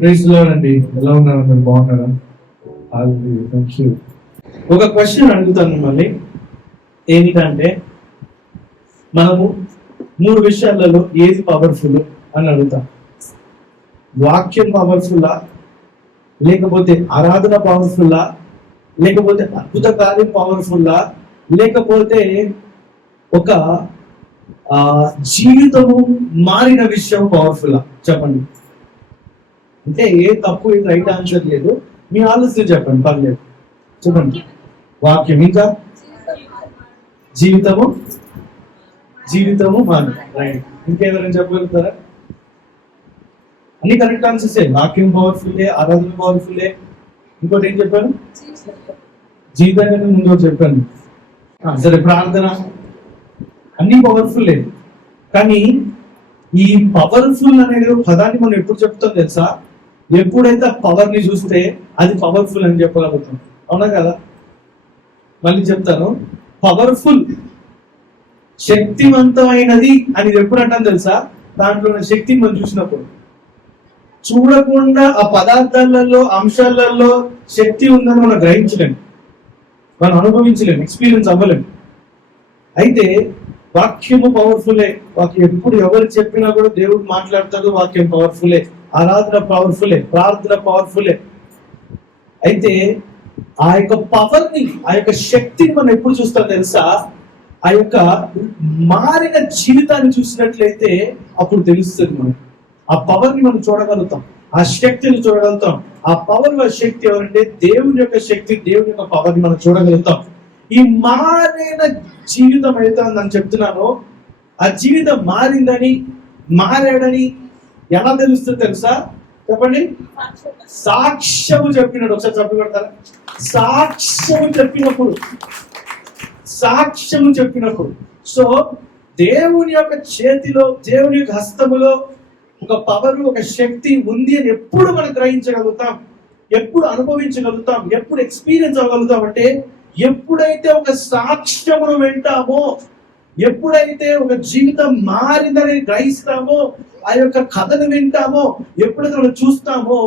Praise lord అండి. ఎలా ఉన్నారు? మీరు బాగున్నారా? Thank you. ఒక క్వశ్చన్ అడుగుతాను మిమ్మల్ని. ఏంటంటే, మనము 3 విషయాలలో ఏది పవర్ఫుల్ అని అడుగుతాం. వాక్యం పవర్ఫుల్లా, లేకపోతే ఆరాధన పవర్ఫుల్లా, లేకపోతే అద్భుత కార్యం పవర్ఫుల్లా, లేకపోతే ఒక జీవితము మారిన విషయం పవర్ఫుల్లా? చెప్పండి. అంటే ఏ తప్పు ఏ రైట్ ఆన్సర్ లేదు, మీ ఆలోచన చెప్పండి, పర్లేదు. చెప్పండి. వాక్యం, ఇంకా జీవితము మారు. రైట్. ఇంకెవరైనా చెప్పగలుగుతారా? అన్ని కరెక్ట్ ఆన్సర్సే. వాక్యం పవర్ఫుల్లే, ఆరాధన పవర్ఫుల్లే. ఇంకోటి ఏం చెప్పాను? జీవితాన్ని ముందు చెప్పాను. సరే, ప్రార్థన అన్ని పవర్ఫుల్లే. కానీ ఈ పవర్ఫుల్ అనేది పదాన్ని మనం ఎప్పుడు చెప్తాం తెలుసా? ఎప్పుడైతే ఆ పవర్ ని చూస్తే అది పవర్ఫుల్ అని చెప్పగలుగుతాం. అవునా కదా? మళ్ళీ చెప్తాను. పవర్ఫుల్, శక్తివంతమైనది అని ఎప్పుడు అంటాం తెలుసా? దాంట్లో ఉన్న శక్తిని మనం చూసినప్పుడు. చూడకుండా ఆ పదార్థాలలో, అంశాలలో శక్తి ఉందని మనం గ్రహించలేము, మనం అనుభవించలేము, ఎక్స్పీరియన్స్ అవ్వలేము. అయితే వాక్యము పవర్ఫుల్లే. వాక్యం ఎప్పుడు ఎవరు చెప్పినా కూడా దేవుడు మాట్లాడతాడు. వాక్యం పవర్ఫుల్లే, ఆరాధన పవర్ఫుల్లే, ప్రార్థన పవర్ఫుల్లే. అయితే ఆ యొక్క పవర్ ని, ఆ యొక్క శక్తిని మనం ఎప్పుడు చూస్తాం తెలుసా? ఆ యొక్క మారిన జీవితాన్ని చూసినట్లయితే అప్పుడు తెలుస్తుంది. మనం ఆ పవర్ ని మనం చూడగలుగుతాం, ఆ శక్తిని చూడగలుగుతాం. ఆ పవర్, ఆ శక్తి ఎవరంటే దేవుని యొక్క శక్తి, దేవుని యొక్క పవర్ ని మనం చూడగలుగుతాం. ఈ మారిన జీవితం అయితే నేను చెప్తున్నాను, ఆ జీవితం మారిందని, మారాడని ఎలా తెలుస్తుంది తెలుసా? చెప్పండి. సాక్ష్యము చెప్పినప్పుడు. ఒకసారి చెప్పగలుగుతారా? సాక్ష్యము చెప్పినప్పుడు. సో దేవుని యొక్క చేతిలో, దేవుని యొక్క హస్తములో ఒక పవర్, ఒక శక్తి ఉంది అని ఎప్పుడు మనం గ్రహించగలుగుతాం, ఎప్పుడు అనుభవించగలుగుతాం, ఎప్పుడు ఎక్స్పీరియన్స్ అవ్వగలుగుతాం అంటే ఎప్పుడైతే ఒక సాక్ష్యమును వింటామో, ఎప్పుడైతే ఒక జీవితం మారిందని గ్రహిస్తామో, ఆ యొక్క కథను వింటామో, ఎప్పుడైతే మనం చూస్తామో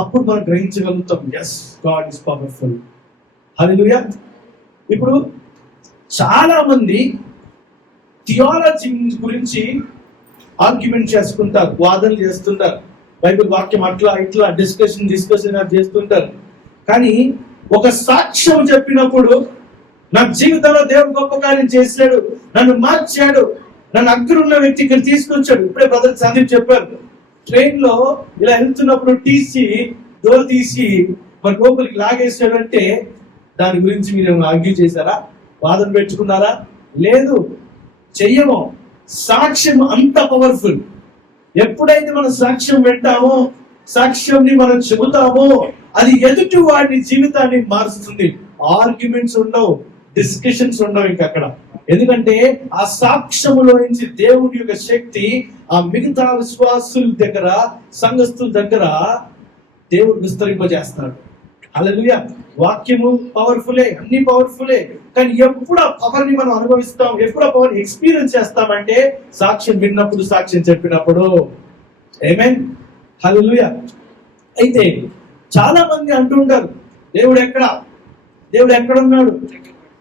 అప్పుడు మనం గ్రహించగలుగుతాం. Yes, God is powerful. Hallelujah. ఇప్పుడు చాలా మంది థియాలజీ గురించి ఆర్గ్యుమెంట్ చేసుకుంటారు, వాదనలు చేస్తుంటారు. బైబిల్ వాక్యం అట్లా ఇట్లా డిస్కషన్ చేస్తుంటారు. కానీ ఒక సాక్ష్యం చెప్పినప్పుడు, నా జీవితంలో దేవుడు గొప్ప కార్యం చేశాడు, నన్ను మార్చాడు, నన్ను అక్కడున్న వ్యక్తి ఇక్కడ తీసుకొచ్చాడు. ఇప్పుడే బ్రదర్ సందీప్ చెప్పారు, ట్రైన్ లో ఇలా వెళ్తున్నప్పుడు డోర్ తీసి మరి లోపలికి లాగేసాడు అంటే దాని గురించి మీరు ఆర్గ్యూ చేశారా? వాదన పెట్టుకున్నారా? లేదు, చెయ్యము. సాక్ష్యం అంత పవర్ఫుల్. ఎప్పుడైతే మనం సాక్ష్యం వింటామో, సాక్ష్యంని మనం చెబుతామో, అది ఎదుటి వాడి జీవితాన్ని మారుస్తుంది. ఆర్గ్యుమెంట్స్ ఉండవు, డిస్కషన్స్ ఉండవు ఇంకా అక్కడ. ఎందుకంటే ఆ సాక్ష్యములో నుంచి దేవుని యొక్క శక్తి ఆ మిగతా విశ్వాసుల దగ్గర, సంఘస్థుల దగ్గర దేవుడు విస్తరింపజేస్తాడు. హల్లెలూయా. వాక్యము పవర్ఫుల్లే, అన్ని పవర్ఫుల్లే. కానీ ఎప్పుడు ఆ పవర్ ని మనం అనుభవిస్తాం, ఎప్పుడు ఆ పవర్ ఎక్స్పీరియన్స్ చేస్తామంటే సాక్ష్యం విన్నప్పుడు, సాక్ష్యం చెప్పినప్పుడు. ఆమేన్. హల్లెలూయా. అయితే చాలా మంది అంటుంటారు, దేవుడు ఎక్కడున్నాడు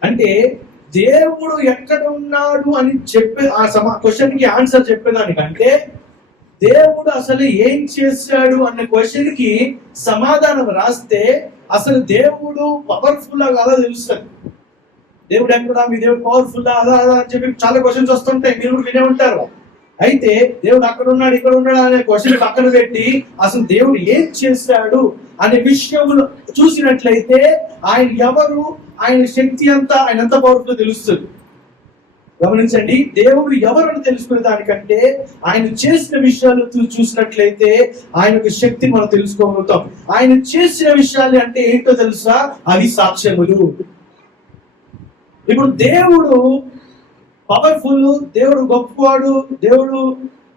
అంటే, దేవుడు ఎక్కడ ఉన్నాడు అని చెప్పే ఆ క్వశ్చన్ కి ఆన్సర్ చెప్పేదానికంటే దేవుడు అసలు ఏం చేశాడు అనే క్వశ్చన్ కి సమాధానం రాస్తే అసలు దేవుడు పవర్ఫుల్ కాదా తెలుస్తుంది. దేవుడు ఎక్కడ, మీ దేవుడు పవర్ఫుల్ అదా అని చెప్పి చాలా క్వశ్చన్స్ వస్తుంటాయి, మీరు కూడా వినే ఉంటారు. అయితే దేవుడు అక్కడ ఉన్నాడు, ఇక్కడ ఉన్నాడు అనే క్వశ్చన్ పక్కన పెట్టి అసలు దేవుడు ఏం చేశాడు అనే విషయంలో చూసినట్లయితే ఆయన ఎవరు, ఆయన శక్తి అంతా, ఆయన ఎంత పవర్ఫుల్ తెలుస్తుంది. గమనించండి, దేవుడు ఎవరని తెలుసుకునే దానికంటే ఆయన చేసిన విషయాలు చూసినట్లయితే ఆయన శక్తిని మనం తెలుసుకోగలుగుతాం. ఆయన చేసిన విషయాలు అంటే ఏంటో తెలుసా? అవి సాక్ష్యములు. ఇప్పుడు దేవుడు పవర్ఫుల్, దేవుడు గొప్పవాడు, దేవుడు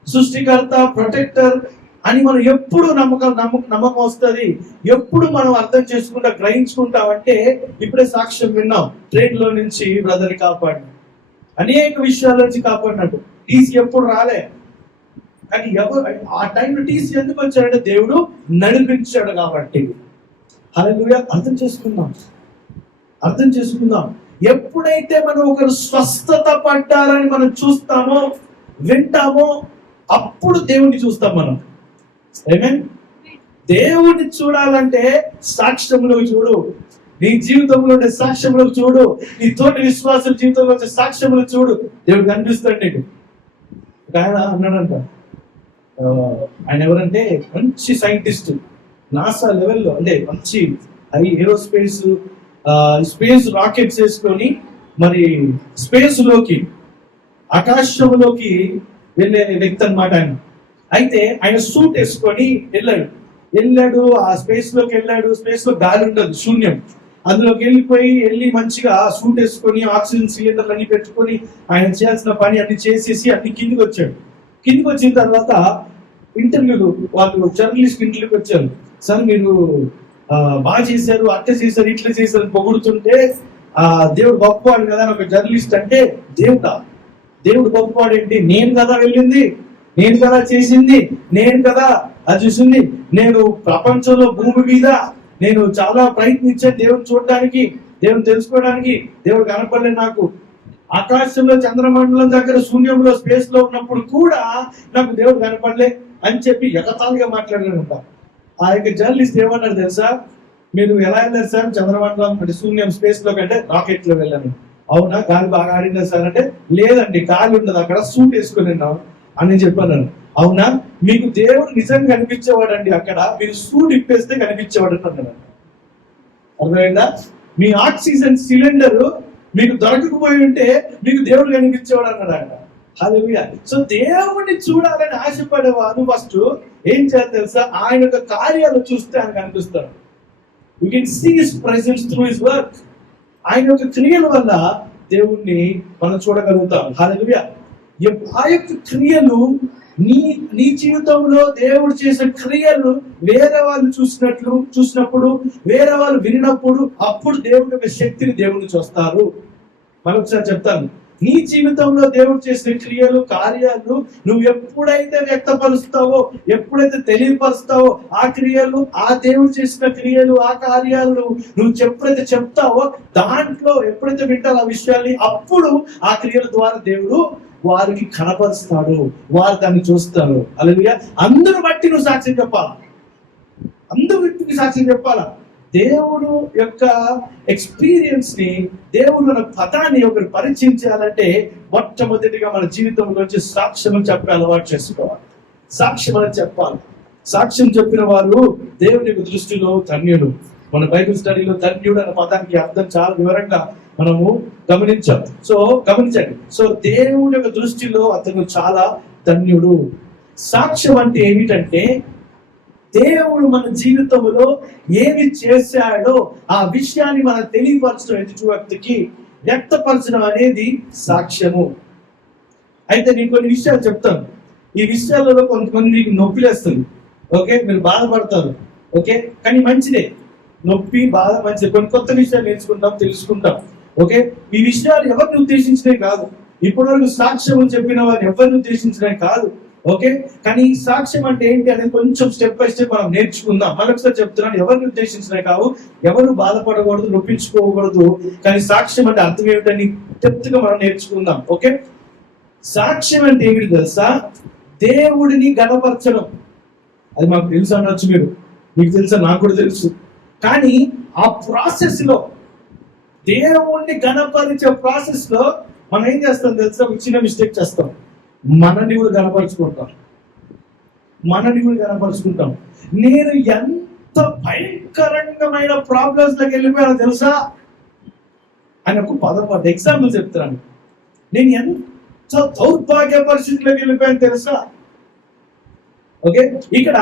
సృష్టికర్త, ప్రొటెక్టర్ అని మనం ఎప్పుడు నమ్మకం వస్తుంది, ఎప్పుడు మనం అర్థం చేసుకుంటా, గ్రహించుకుంటామంటే ఇప్పుడే సాక్ష్యం విన్నాం. ట్రైన్ లో నుంచి బ్రదర్ని కాపాడి, అనేక విషయాల నుంచి కాపాడినట్టు. టీసీ ఎప్పుడు రాలే, కానీ ఎవరు ఆ టైంలో టీసీ ఎందుకు వచ్చాడంటే దేవుడు నడిపించాడు కాబట్టి. హల్లెలూయా. అర్థం చేసుకుందాం. ఎప్పుడైతే మనం ఒకరు స్వస్థత పడ్డారని మనం చూస్తామో, వింటామో, అప్పుడు దేవుణ్ణి చూస్తాం మనం. ఆమేన్. దేవుణ్ణి చూడాలంటే సాక్ష్యంలో చూడు, నీ జీవితంలో ఉండే సాక్ష్యంలో చూడు, నీ తోటి విశ్వాసుల జీవితంలో వచ్చే సాక్ష్యంలో చూడు, దేవుడు కనిపిస్తాడు నీకు. ఒక ఆయన అన్నాడంట, ఆయన ఎవరంటే మంచి సైంటిస్ట్, నాసా లెవెల్లో, అంటే మంచి హై ఏరోస్పేస్ స్పేస్ రాకెట్స్ వేసుకొని మరి స్పేస్ లోకి, ఆకాశంలోకి వెళ్ళే వ్యక్తి అన్నమాట ఆయన. అయితే ఆయన సూట్ వేసుకొని వెళ్ళాడు ఆ స్పేస్ లోకి వెళ్ళాడు. స్పేస్ లో గాలి ఉండదు, శూన్యం. అందులోకి వెళ్ళి మంచిగా ఆ సూట్ వేసుకొని ఆక్సిజన్ సిలిండర్లు అన్ని పెట్టుకొని ఆయన చేయాల్సిన పని అన్ని చేసేసి అన్ని కిందికి వచ్చాడు. కిందికి వచ్చిన తర్వాత ఇంటర్వ్యూలు, వాళ్ళు జర్నలిస్ట్ ఇంటర్వ్యూకి వచ్చారు. సార్ మీరు బాగా చేశారు, అట్లా చేశారు, ఇట్లా చేశారు పొగుడుతుంటే దేవుడు గొప్పవాడు కదా అని ఒక జర్నలిస్ట్ అంటే, దేవుడు గొప్పవాడు ఏంటి? నేను కదా వెళ్ళింది, నేను కదా చేసింది, నేను కదా అది చూసింది, నేను ప్రపంచంలో భూమి మీద నేను చాలా ప్రయత్నించాను దేవుడు చూడడానికి, దేవుడు తెలుసుకోవడానికి. దేవుడు కనపడలేదు నాకు. ఆకాశంలో చంద్రమండలం దగ్గర శూన్యంలో స్పేస్ లో ఉన్నప్పుడు కూడా నాకు దేవుడు కనపడలే అని చెప్పి ఎగతాళిగా మాట్లాడారంట. ఆ యొక్క జర్నలిస్ట్ ఏమన్నారు తెలుసా? మీరు ఎలా వెళ్ళారు సార్ చంద్రమండలం అంటే శూన్యం స్పేస్ లో కంటే రాకెట్ లో వెళ్ళాను. అవునా, గాలి బాగా ఆడిందా సార్ అంటే, లేదండి గాలి ఉండదు, అక్కడ సూట్ వేసుకుని ఉన్నాం అని చెప్పాను. అవునా, మీకు దేవుడు నిజంగా కనిపించేవాడండి, అక్కడ మీరు సూట్ ఇప్పేస్తే కనిపించేవాడు అన్నాడు. అర్థమైందా? మీ ఆక్సిజన్ సిలిండర్ మీకు దొరకకపోయి ఉంటే మీకు దేవుడు కనిపించేవాడు అన్నాడు. హల్లెలూయా. సో దేవుడిని చూడాలని ఆశపడేవారు ఫస్ట్ ఏం చేయాలి తెలుసా? ఆయన యొక్క కార్యాలు చూస్తే ఆయన కనిపిస్తాడు. You can see his presence through his work. ఆయన యొక్క క్రియల వల్ల దేవుణ్ణి మనం చూడగలుగుతాం. హల్లెలూయా. ఆ యొక్క క్రియలు నీ జీవితంలో దేవుడు చేసే క్రియలు వేరే వాళ్ళు చూసినప్పుడు, వేరే వాళ్ళు విన్నప్పుడు, అప్పుడు దేవుడి యొక్క శక్తిని దేవుడిని చూస్తారు. మరొకసారి చెప్తాను, నీ జీవితంలో దేవుడు చేసిన క్రియలు, కార్యాలు నువ్వు ఎప్పుడైతే వ్యక్తపరుస్తావో, ఎప్పుడైతే తెలియపరుస్తావో, ఆ క్రియలు, ఆ దేవుడు చేసిన క్రియలు, ఆ కార్యాలు నువ్వు ఎప్పుడైతే చెప్తావో, దాంట్లో ఎప్పుడైతే వింటావు ఆ విషయాన్ని, అప్పుడు ఆ క్రియల ద్వారా దేవుడు వారికి కనపరుస్తాడు, వారు దాన్ని చూస్తారు. హల్లెలూయా. అందరూ బట్టి నువ్వు సాక్ష్యం చెప్పాలా, అందరూ వ్యక్తికి సాక్ష్యం చెప్పాలా. దేవుడు యొక్క ఎక్స్పీరియన్స్ ని, దేవుడు మన పదాన్ని ఒకరు పరిచయం చేయాలంటే మొట్టమొదటిగా మన జీవితంలోంచి సాక్ష్యం చెప్పే అలవాటు చేసుకోవాలి. సాక్ష్యం అని చెప్పాలి. సాక్ష్యం చెప్పిన వారు దేవుని యొక్క దృష్టిలో ధన్యుడు. మన బైబిల్ స్టడీలో ధన్యుడు అనే పదానికి అర్థం చాలా వివరంగా మనము గమనించండి. సో దేవుడి యొక్క దృష్టిలో అతను చాలా ధన్యుడు. సాక్ష్యం అంటే ఏమిటంటే, దేవుడు మన జీవితంలో ఏమి చేశాడో ఆ విషయాన్ని మనం తెలియపరచడం, ఎదుటి వ్యక్తికి వ్యక్తపరచడం అనేది సాక్ష్యము. అయితే నేను కొన్ని విషయాలు చెప్తాను. ఈ విషయాలలో కొంతమంది నొప్పిలేస్తుంది. ఓకే, మీరు బాధపడతారు. ఓకే, కానీ మంచిదే, నొప్పి బాధ మంచిదే. కొన్ని కొత్త విషయాలు నేర్చుకుంటాం, తెలుసుకుంటాం. ఓకే, ఈ విషయాలు ఎవరిని ఉద్దేశించినవి కాదు. ఇప్పటివరకు సాక్ష్యం చెప్పిన వారు ఎవరిని ఉద్దేశించినవి కాదు. ఓకే, కానీ ఈ సాక్ష్యం అంటే ఏంటి అనేది కొంచెం స్టెప్ బై స్టెప్ మనం నేర్చుకుందాం. మరొకసారి చెప్తున్నాను, ఎవరిని ఉద్దేశించినవి కావు, ఎవరు బాధపడకూడదు, నొప్పించుకోకూడదు. కానీ సాక్ష్యం అంటే అర్థం ఏమిటని డెప్త్గా మనం నేర్చుకుందాం. ఓకే, సాక్ష్యం అంటే ఏమిటి తెలుసా? దేవుడిని గణపరచడం. అది మాకు తెలుసు అనొచ్చు, మీకు తెలుసా, నాకు కూడా తెలుసు. కానీ ఆ ప్రాసెస్ లో, దేవుణ్ణి గణపరిచే ప్రాసెస్ లో మనం ఏం చేస్తాం తెలుసా? ఒక చిన్న మిస్టేక్ చేస్తాం. మనని కూడా గణపరుచుకుంటాం. నేను ఎంత భయంకరమైన ప్రాబ్లమ్స్ లోకి వెళ్ళిపోయానో తెలుసా అని ఒక పదం ఎగ్జాంపుల్ చెప్తాను. నేను ఎంత దౌర్భాగ్య పరిస్థితిలోకి వెళ్ళిపోయాను తెలుసా. ఓకే, ఇక్కడ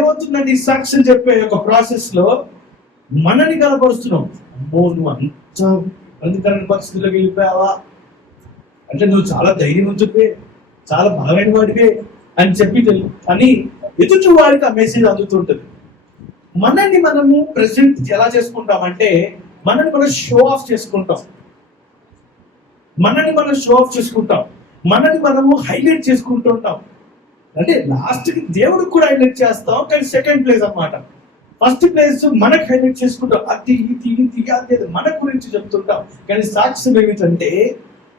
ఏమవుతుందంటే, ఈ సాక్ష్యం చెప్పే ఒక ప్రాసెస్ లో మనని కనపరుస్తున్నాం. అమ్మో, నువ్వు అంత ఇబ్బందికరమైన పరిస్థితుల్లోకి వెళ్ళిపోయావా అంటే, నువ్వు చాలా ధైర్యవంతుడివే, చాలా బలమైన వాడివే అని చెప్పి అని ఎదుటి వారికి ఆ మెసేజ్ అందుతుంటుంది. మనల్ని మనము ప్రెజెంట్ ఎలా చేసుకుంటామంటే, మనల్ని మనం షో ఆఫ్ చేసుకుంటాం, మనల్ని మనం హైలైట్ చేసుకుంటూ ఉంటాం. అంటే లాస్ట్ కి దేవుడికి కూడా హైలైట్ చేస్తాం, కానీ సెకండ్ ప్లేస్ అన్నమాట. ఫస్ట్ ప్లేస్ మనకు హైలైట్ చేసుకుంటాం, అది అది మన గురించి చెప్తుంటాం. కానీ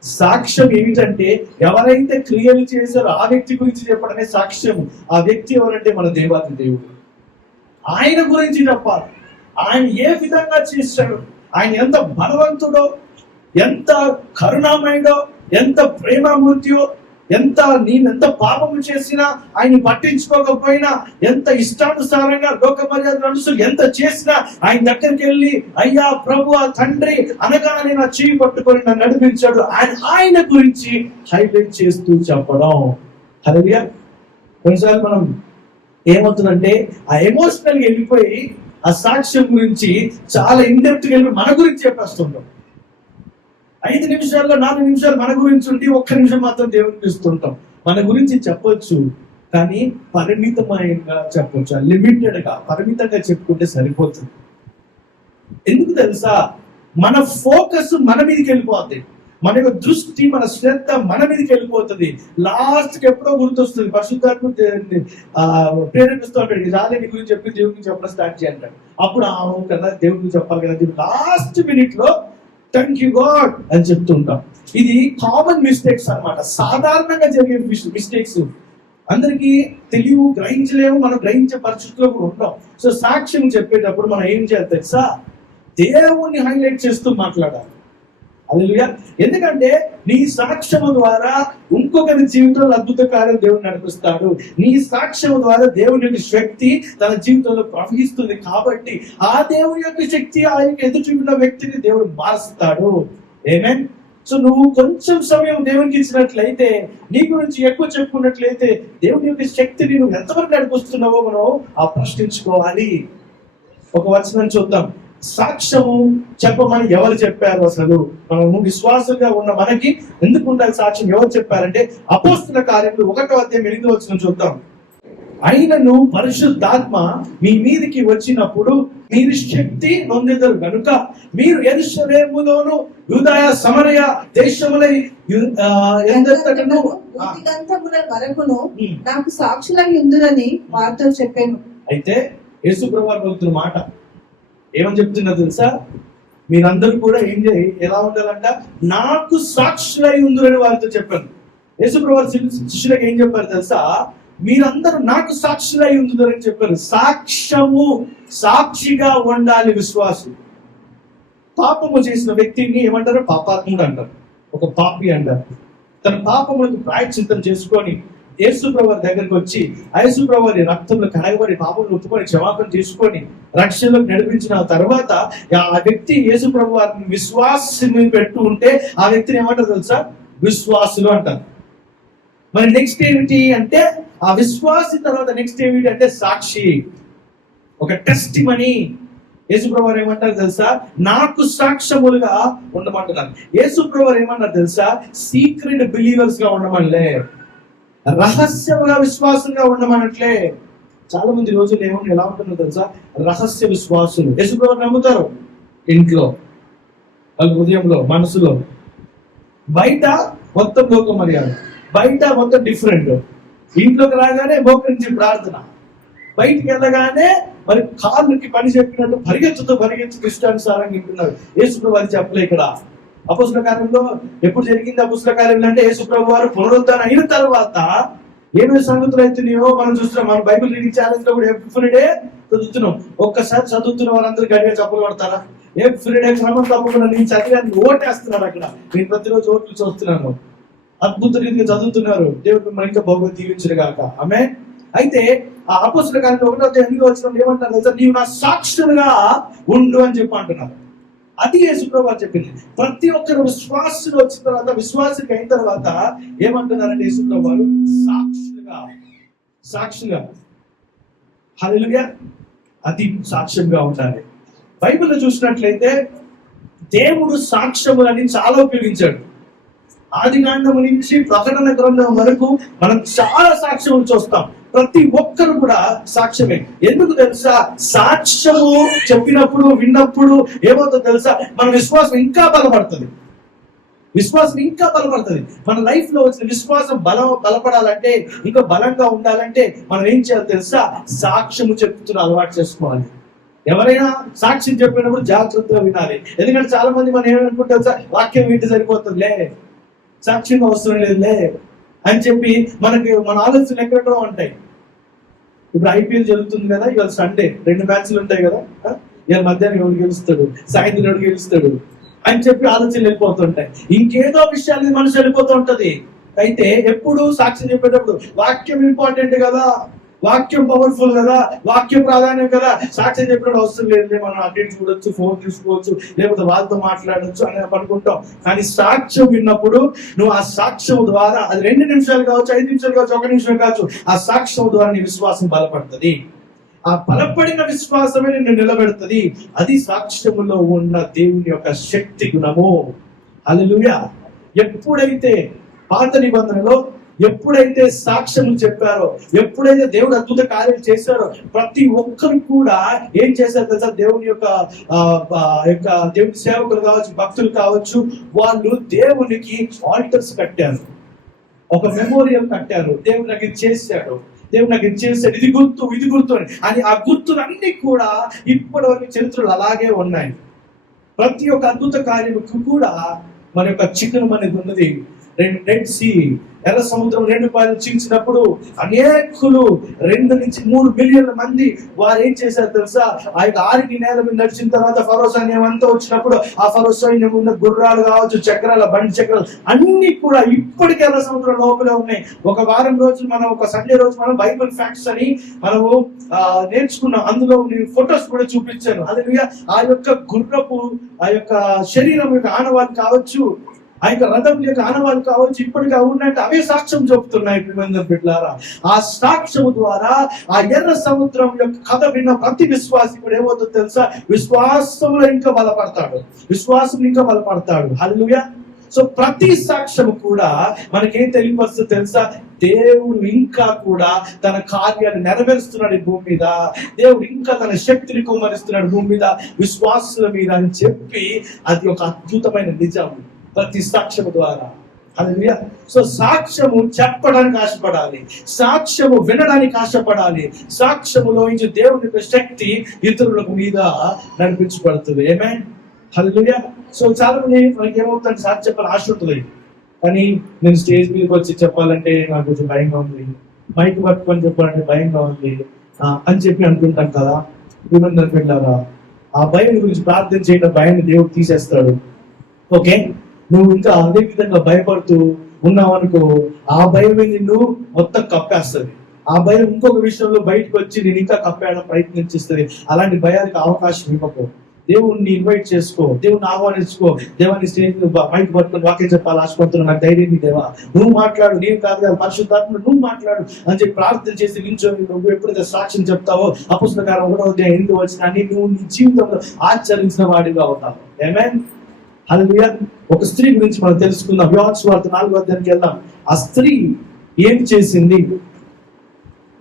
సాక్ష్యం ఏమిటంటే ఎవరైతే క్రియలు చేశారో ఆ వ్యక్తి గురించి చెప్పడమే సాక్ష్యం. ఆ వ్యక్తి ఎవరంటే మన దేవాది దేవుడు. ఆయన గురించి చెప్పాలి. ఆయన ఏ విధంగా చేశాడు, ఆయన ఎంత బలవంతుడో, ఎంత కరుణామయుడో, ఎంత ప్రేమమూర్తియో, ఎంత పాపము చేసినా ఆయన పట్టించుకోకపోయినా, ఎంత ఇష్టానుసారంగా లోక మర్యాదలు అనుసరించి ఎంత చేసినా ఆయన దగ్గరికి వెళ్ళి అయ్యా ప్రభు తండ్రి అనగానే నా చెయ్యి పట్టుకొని నన్ను నడిపించాడు, ఆయన గురించి హైలైట్ చేస్తూ చెప్పడం. హల్లెలూయా. కొన్నిసార్లు మనం ఏమవుతుందంటే ఆ ఎమోషనల్ వెళ్ళిపోయి ఆ సాక్ష్యం గురించి చాలా ఇండెప్త్ గా వెళ్ళి మన గురించి చెప్పేస్తుంటాం. 5 నిమిషాల్లో 4 నిమిషాలు మన గురించి ఉండి 1 నిమిషం మాత్రం దేవునికి ఇస్తుంటాం. మన గురించి చెప్పొచ్చు, కానీ పరిమితమైనగా చెప్పొచ్చు, లిమిటెడ్ గా పరిమితంగా చెప్పుకుంటే సరిపోతుంది. ఎందుకు తెలుసా? మన ఫోకస్ మన మీదకి వెళ్ళిపోద్ది, మన యొక్క దృష్టి మన శ్రద్ధ మన మీదకి వెళ్ళిపోతుంది. లాస్ట్ కి ఎప్పుడో గుర్తొస్తుంది, పరిశుద్ధాత్మ ప్రేరేపిస్తూ ఉంటాడు, రాలే నీ గురించి చెప్పి దేవుడికి చెప్పడం స్టార్ట్ చేయంటాడు. అప్పుడు కదా దేవుడికి చెప్పాలి కదా, లాస్ట్ మినిట్ లో థ్యాంక్ యూ గాడ్ అని చెప్తుంటాం. ఇది కామన్ మిస్టేక్స్ అన్నమాట, సాధారణంగా జరిగే మిస్టేక్స్. అందరికీ తెలియవు, గ్రహించలేము, మనం గ్రహించే పరిస్థితుల్లో కూడా ఉంటాం. సో సాక్ష్యం చెప్పేటప్పుడు మనం ఏం చేయాలి తెలుసా? దేవుణ్ణి హైలైట్ చేస్తూ మాట్లాడాలి. హల్లెలూయా. ఎందుకంటే నీ సాక్ష్యము ద్వారా ఇంకొకరి జీవితంలో అద్భుత కార్యం దేవుడు నడిపిస్తాడు. నీ సాక్ష్యం ద్వారా దేవుని యొక్క శక్తి తన జీవితంలో ప్రవహిస్తుంది. కాబట్టి ఆ దేవుని యొక్క శక్తి ఆయనకి ఎదురు చూపిన వ్యక్తిని దేవుడు మారుస్తాడు. ఆమేన్. సో నువ్వు కొంచెం సమయం దేవునికి ఇచ్చినట్లయితే, నీ గురించి ఎక్కువ చెప్పుకున్నట్లయితే, దేవుని యొక్క శక్తిని నువ్వు ఎంతవరకు నడిపిస్తున్నావో మనం ఆ ప్రశ్నించుకోవాలి. ఒక వచనం చూద్దాం. సాక్ష్యము చెప్పమని ఎవరు చెప్పారు? అసలు మనము విశ్వాసంగా ఉన్న మనకి ఎందుకు ఉండాలి సాక్ష్యం? ఎవరు చెప్పారంటే అపోస్తల కార్యములు 1వ అధ్యాయం 8వ వచనం చూద్దాం. అయినను పరిశుద్ధాత్మ మీ మీదికి వచ్చినప్పుడు మీరు శక్తి నొందెదరు గనుక మీరు యెరూషలేములోను యూదయ సమరయ దేశములై వరకును నాకు సాక్షులై ఉందురని వారితో చెప్పాను. అయితే యేసు ప్రభువు పలుకుతున్న మాట ఏమని చెప్తున్నా తెలుసా? మీరందరూ కూడా ఎలా ఉండాలంట? నాకు సాక్షులై ఉందని వారితో చెప్పాను. యేసు ప్రభువు శిష్యులకు ఏం చెప్పారు తెలుసా? మీరందరూ నాకు సాక్షులై ఉందని చెప్పారు. సాక్షిగా ఉండాలి విశ్వాసం. పాపము చేసిన వ్యక్తిని ఏమంటారు? పాపాత్ముడు అంటారు, ఒక పాపి అంటారు. తన పాపములకు ప్రాయశ్చిత్తం చేసుకొని యేసు ప్రభువు దగ్గరికి వచ్చి యేసు ప్రభువు రక్తంలో కడగబడి పాపములు ఒప్పుకొని క్షమాపణ తీసుకొని రక్షణలోకి నడిపించిన తర్వాత ఆ వ్యక్తి యేసు ప్రభువు విశ్వాసం పెట్టు ఉంటే ఆ వ్యక్తిని ఏమంటారు తెలుసా? విశ్వాసులు అంటారు. మరి నెక్స్ట్ ఏమిటి అంటే, ఆ విశ్వాసి తర్వాత నెక్స్ట్ ఏమిటి అంటే సాక్షి, ఒక టెస్టిమనీ. యేసు ప్రభువు ఏమంటారు తెలుసా? నాకు సాక్ష్యములుగా ఉండమంటున్నారు. యేసు ప్రభువు ఏమన్నారు తెలుసా? సీక్రెట్ బిలీవర్స్ గా ఉండమనిలే, రహస్యంగా విశ్వాసంగా ఉండమనట్లే. చాలా మంది రోజులు ఎలా ఉంటుందో తెలుసా? రహస్య విశ్వాసులు. యేసు ప్రభువుని నమ్ముతారు ఇంట్లో, వాళ్ళ హృదయంలో, మనసులో. బయట మొత్తం లోక మర్యాద, బయట మొత్తం డిఫరెంట్. ఇంట్లోకి రాగానే మోకరించి ప్రార్థన, బయటికి వెళ్ళగానే మరి కాళ్ళకి పని చెప్పినట్టు పరిగెత్తుతూ ఇష్టానుసారంగా వింటున్నారు. యేసు ప్రభువు అది చెప్పలే ఇక్కడ. అపోస్తల కార్యంలో ఎప్పుడు జరిగింది? అపోస్తల కార్యంలో అంటే యేసు ప్రభువు వారు పునరుద్ధరణ అయిన తర్వాత ఏమేమి సంగతులు అవుతున్నాయో మనం చూస్తున్నాం. మన బైబిల్ రీడింగ్ ఛాలెంజ్ లో కూడా ఎవ్రీ డే చదువుతున్నాం. ఒక్కసారి చదువుతున్న వారందరూ గట్టిగా చప్పులు కొడతారా? ఎవ్రీ డే క్రమం తప్పకుండా నేను చదివాను ఓటేస్తున్నారు. అక్కడ నేను ప్రతిరోజు ఓట్లు చూస్తున్నాను. అద్భుత రీతిగా చదువుతున్నారు. దేవుడు మన ఇంకా బహుగా దీవించరు గాక. ఆమె. అయితే ఆ అపోస్తల కార్యంలో 1వ అధ్యాయం 8వ వచనం ఏమంటారు తెలుసా? నీవు నా సాక్షులుగా ఉండు అని చెప్పి అంటున్నారు. అది యేసు ప్రభువు చెప్పింది. ప్రతి ఒక్కరు విశ్వాసులు వచ్చిన తర్వాత, విశ్వాసులు అయిన తర్వాత ఏమంటున్నారంటే యేసు ప్రభువు సాక్షులుగా. హల్లెలూయా. అది సాక్ష్యంగా ఉండాలి. బైబిల్లో చూసినట్లయితే దేవుడు సాక్ష్యములని చాలా ఉపయోగించాడు. ఆదికాండము నుంచి ప్రకటన గ్రంథం వరకు మనం చాలా సాక్ష్యములు చూస్తాం. ప్రతి ఒక్కరు కూడా సాక్ష్యమే. ఎందుకు తెలుసా? సాక్ష్యము చెప్పినప్పుడు, విన్నప్పుడు ఏమవుతుందో తెలుసా? మన విశ్వాసం ఇంకా బలపడుతుంది. విశ్వాసం ఇంకా బలపడుతుంది. మన లైఫ్ లో వచ్చిన విశ్వాసం బలపడాలంటే, ఇంకా బలంగా ఉండాలంటే మనం ఏం చేయాలి తెలుసా? సాక్ష్యము చెప్తున్న అలవాటు చేసుకోవాలి. ఎవరైనా సాక్ష్యం చెప్పినప్పుడు జాగ్రత్తగా వినాలి. ఎందుకంటే చాలా మంది మనం ఏమనుకుంటారు, సార్ వాక్యం వింటే సరిపోతుందిలే, సాక్ష్యం అవసరం లేదులే అని చెప్పి మన ఆలోచనలు ఎక్కడెక్కడో ఉంటాయి. ఇప్పుడు ఐపీఎల్ జరుగుతుంది కదా, ఇవాళ సండే 2 మ్యాచ్లు ఉంటాయి కదా, ఇవాళ మధ్యాహ్నం ఎవరు గెలుస్తాడు, సాయంత్రం ఎవరు గెలుస్తాడు అని చెప్పి ఆలోచనలు వెళ్ళిపోతుంటాయి. ఇంకేదో విషయాలు మనసు వెళ్ళిపోతూ ఉంటది. అయితే ఎప్పుడు సాక్ష్యం చెప్పేటప్పుడు వాక్యం ఇంపార్టెంట్ కదా, వాక్యం పవర్ఫుల్ కదా, వాక్యం ప్రాధాన్యం కదా, సాక్ష్యం చెప్పడం అవసరం లేదు, మనం అటు చూడొచ్చు, ఫోన్ చూసుకోవచ్చు, లేకపోతే వాళ్ళతో మాట్లాడొచ్చు అని అనుకుంటాం. కానీ సాక్ష్యం విన్నప్పుడు నువ్వు ఆ సాక్ష్యం ద్వారా, అది 2 నిమిషాలు కావచ్చు, 5 నిమిషాలు కావచ్చు, 1 నిమిషం కావచ్చు, ఆ సాక్ష్యం ద్వారా నీ విశ్వాసం బలపడుతుంది. ఆ బలపడిన విశ్వాసమే నిన్ను నిలబెడుతుంది. అది సాక్ష్యములో ఉన్న దేవుని యొక్క శక్తి గుణము. హల్లెలూయా. ఎప్పుడైతే పాత నిబంధనలో ఎప్పుడైతే సాక్ష్యము చెప్పారో, ఎప్పుడైతే దేవుడు అద్భుత కార్యాలు చేశారో, ప్రతి ఒక్కరు కూడా ఏం చేశారు తెలుసా? దేవుని యొక్క దేవుని సేవకులు కావచ్చు, భక్తులు కావచ్చు, వాళ్ళు దేవునికి ఆల్టర్స్ కట్టారు, ఒక మెమోరియల్ కట్టారు. దేవుడు నాకు ఇది చేశాడు, దేవుడు నాకు ఇది చేశాడు, ఇది గుర్తు అని ఆ గుర్తులన్నీ కూడా ఇప్పటి వరకు చరిత్రలు అలాగే ఉన్నాయి. ప్రతి ఒక్క అద్భుత కార్యముకు కూడా మన యొక్క చిహ్నం అనేది ఉన్నది. రెడ్ సీ, ఎర్ర సముద్రం 2 పాయలు చీల్చినప్పుడు అనేకులు 2 నుంచి 3 మిలియన్ల మంది వారు ఏం చేశారు తెలుసా? ఆ యొక్క ఆరికి నేల మీద నడిచిన తర్వాత ఫరో సైన్యం అంతా వచ్చినప్పుడు ఆ ఫరో సైన్యం ఉన్న గుర్రాలు కావచ్చు, చక్రాల బండి చక్రాలు అన్ని కూడా ఇప్పటికే ఎర్ర సముద్రం లోపలే ఉన్నాయి. ఒక వారం రోజులు మనం, ఒక సండే రోజు మనం బైబిల్ ఫ్యాక్ట్స్ అని మనము నేర్చుకున్నాం. అందులో నేను ఫొటోస్ కూడా చూపించాను. అదే ఆ యొక్క గుర్రపు ఆ యొక్క శరీరం యొక్క ఆనవాళ్ళు కావచ్చు, ఆ యొక్క రథం యొక్క ఆనవాళ్ళు కావచ్చు, ఇప్పటికీ ఉన్నట్టు అవే సాక్ష్యం చెబుతున్నాయి. బిడ్డలారా, ఆ సాక్ష్యము ద్వారా ఆ ఎర్ర సముద్రం యొక్క కథ విన్న ప్రతి విశ్వాసి కూడా ఏమవుతుందో తెలుసా? విశ్వాసంలో ఇంకా బలపడతాడు. హల్లెలూయా. సో ప్రతి సాక్ష్యము కూడా మనకేం తెలియపరుస్తుంది తెలుసా? దేవుడు ఇంకా కూడా తన కార్యాన్ని నెరవేరుస్తున్నాడు ఈ భూమి మీద, దేవుడు ఇంకా తన శక్తిని కుమ్మరిస్తున్నాడు భూమి మీద, విశ్వాసుల మీద అని చెప్పి అది ఒక అద్భుతమైన నిజం ప్రతి సాక్ష్యము ద్వారా. హల్లెలూయా. సో సాక్ష్యము చెప్పడానికి ఆశపడాలి, సాక్ష్యము వినడానికి ఆశపడాలి. సాక్ష్యములో నుంచి దేవుని యొక్క శక్తి ఇతరులకు మీద నడిపించబడుతుంది. ఆమేన్. హల్లెలూయా. సో చాలా మంది మనకి ఏమవుతుంది, సాక్షి చెప్పాలని ఆశ ఉంటుంది, కానీ నేను స్టేజ్ మీదకి వచ్చి చెప్పాలంటే నాకు కొంచెం భయంగా ఉంది, మైక్ పట్టుకొని చెప్పాలంటే భయంగా ఉంది అని చెప్పి అనుకుంటాం కదా. ఏమన్నారు పిల్లరా? ఆ భయం గురించి ప్రార్థన చేయడం భయాన్ని దేవుడు తీసేస్తాడు. ఓకే, నువ్వు ఇంకా అదే విధంగా భయపడుతూ ఉన్నావు అనుకో, ఆ భయమే నిన్ను మొత్తం కప్పేస్తుంది. ఆ భయం ఇంకొక విషయంలో బయటకు వచ్చి నేను ఇంకా కప్పేయడం ప్రయత్నించేస్తుంది. అలాంటి భయానికి అవకాశం ఇవ్వకు. దేవుణ్ణి ఇన్వైట్ చేసుకో, దేవుణ్ణి ఆహ్వానించుకో. దేవాన్ని స్టేజ్ మైక్ పట్టుకొని వాక్యం చెప్పాలి ఆశపడుతున్నా, నాకు ధైర్యం దేవా, నువ్వు మాట్లాడు, నేను కాదు కదా, పరిశుద్ధాత్మ నువ్వు మాట్లాడు అని చెప్పి ప్రార్థన చేసి నిల్చొని నువ్వు ఎప్పుడైతే సాక్ష్యం చెప్తావో అపుస్తకారం 1:8 వచనాన్ని నువ్వు నీ జీవితంలో ఆచరించిన వాడిగా అవుతావు. ఆమేన్. హల్లెలూయా. ఒక స్త్రీ గురించి మనం తెలుసుకుందాం. యోహాను సువార్త 4వ అధ్యాయానికి వెళ్దాం. ఆ స్త్రీ ఏం చేసింది,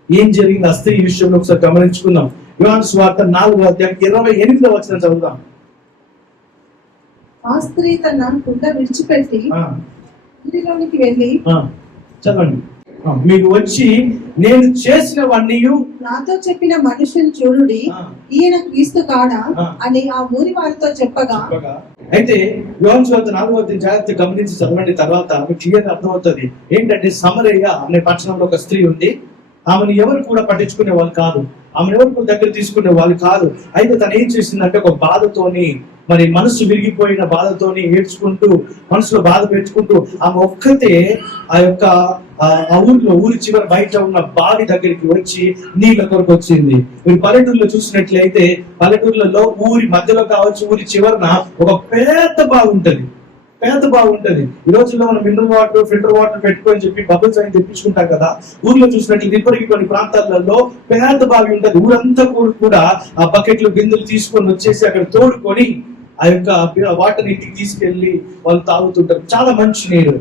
ఏం జరిగింది ఆ స్త్రీ విషయంలో ఒకసారి గమనించుకుందాం. యోహాను సువార్త 4వ అధ్యాయం 28వ వచనం చదువుదాం. ఆ స్త్రీ తన కుండ విడిచిపెట్టి ఇంటిలోనికి వెళ్ళి, చదవండి, మీకు వచ్చి నేను చేసినవన్నీ నాతో చెప్పిన మనుషుని చూడుడి, ఈయన క్రీస్తు కాడా అని ఆ ఊరి వారితో చెప్పగా. అయితే యోహాను సువార్త 4వ అధ్యాయం జాగ్రత్తగా గమనించి చదవండి. తర్వాత మీకు క్లియర్గా అర్థమవుతుంది ఏంటంటే, సమరయ్య అనే పట్టణంలో ఒక స్త్రీ ఉంది. ఆమెను ఎవరు కూడా పట్టించుకునే వాళ్ళు కాదు, ఆమెను ఎవరు కూడా దగ్గర తీసుకునే వాళ్ళు కాదు. అయితే తను ఏం చేసిందంటే, ఒక బాధతోని, మరి మనసు విరిగిపోయిన బాధతోని ఏడ్చుకుంటూ, మనసులో బాధ పెట్టుకుంటూ ఆమె ఒక్కతే ఆ యొక్క ఊరి చివరి బయట ఉన్న బావి దగ్గరికి వచ్చి నీళ్ళ కొరకు వచ్చింది. మీరు పల్లెటూరులో చూసినట్లయితే, పల్లెటూర్లలో ఊరి మధ్యలో కావచ్చు, ఊరి చివరన ఒక పెద్ద బావి ఉంటది. ఈ రోజుల్లో మనం మినరల్ వాటర్, ఫిల్టర్ వాటర్ పెట్టుకొని చెప్పి బబుల్స్ అని తెప్పించుకుంటాం కదా. ఊర్లో చూసినట్లయితే ఇప్పటికీ కొన్ని ప్రాంతాలలో పెద్ద బావి ఉంటది. ఊరంతా కూడా ఆ బకెట్లు, బిందులు తీసుకొని వచ్చేసి అక్కడ తోడుకొని ఆ యొక్క వాటర్ ఇంటికి తీసుకెళ్లి వాళ్ళు తాగుతుంటారు. చాలా మంచి నీరు.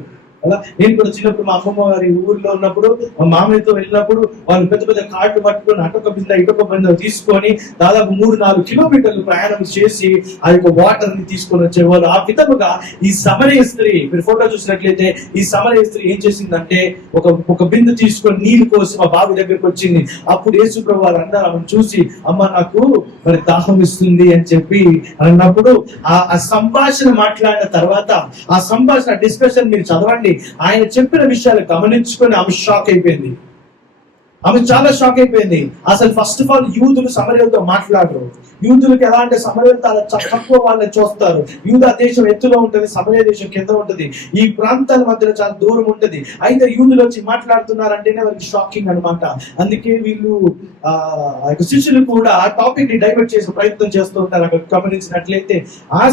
అలా నేను కూడా చిన్నప్పుడు మా అమ్మమ్మ గారి ఊర్లో ఉన్నప్పుడు మా మామయ్యతో వెళ్ళినప్పుడు వాళ్ళు పెద్ద పెద్ద కార్డు పట్టుకొని అటొక బింద ఇటొక బింద తీసుకొని దాదాపు 3-4 కిలోమీటర్లు ప్రయాణం చేసి ఆ యొక్క వాటర్ ని తీసుకొని వచ్చేవారు. ఆ విధముగా ఈ సమరయ స్త్రీ, మీరు ఫోటో చూసినట్లయితే ఈ సమరయ స్త్రీ ఏం చేసిందంటే ఒక బిందె తీసుకొని నీళ్లు కోసి మా బావి దగ్గరికి వచ్చింది. అప్పుడు యేసు ప్రభు వారు అన్నారు, ఆమెను చూసి, అమ్మ నాకు మరి దాహం ఇస్తుంది అని చెప్పి అన్నప్పుడు ఆ సంభాషణ మాట్లాడిన తర్వాత, ఆ సంభాషణ డిస్కషన్ మీరు చదవండి, ఆయన చెప్పిన విషయాలు గమనించుకొని ఆమె షాక్ అయిపోయింది. ఆమె చాలా షాక్ అయిపోయింది. అసలు ఫస్ట్ ఆఫ్ ఆల్ యూదులు సమరయులతో మాట్లాడరు. యూదులకు ఎలా అంటే సమరయులు చాలా తక్కువ వాళ్ళని చూస్తారు. యూదా దేశం ఎత్తులో ఉంటుంది, సమరయ దేశం కింద ఉంటుంది. ఈ ప్రాంతాల మధ్యలో చాలా దూరం ఉంటుంది. అయితే యూదులు వచ్చి మాట్లాడుతున్నారంటేనే వారికి షాకింగ్ అన్నమాట. అందుకే వీళ్ళు శిష్యులు కూడా ఆ టాపిక్ ని డైవర్ట్ చేసే ప్రయత్నం చేస్తూ ఉంటారు. అక్కడ గమనించినట్లయితే ఆ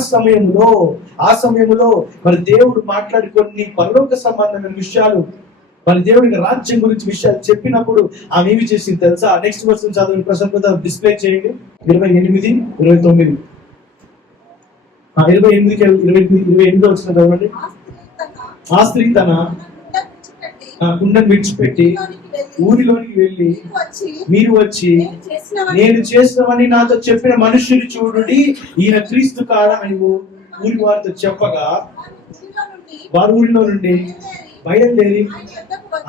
సమయంలో మరి దేవుడు మాట్లాడి కొన్ని పరలోక సంబంధమైన విషయాలు, మన దేవుడికి రాజ్యం గురించి విషయాలు చెప్పినప్పుడు ఆమె ఏమి చేసింది తెలుసా? నెక్స్ట్ వర్స్ చదువు ప్రసంగత డిస్ప్లే చేయండి. 28-29 28 వచ్చిన చదవండి. ఆ స్త్రీ తన కుండను విడిచిపెట్టి ఊరిలోనికి వెళ్ళి, మీరు వచ్చి నేను చేసినవని నాతో చెప్పిన మనుషులు చూడుడి, ఈయన క్రీస్తు కాదా అని ఊరి వారితో చెప్పగా, వారి ఊరిలో నుండి బయలుదేరి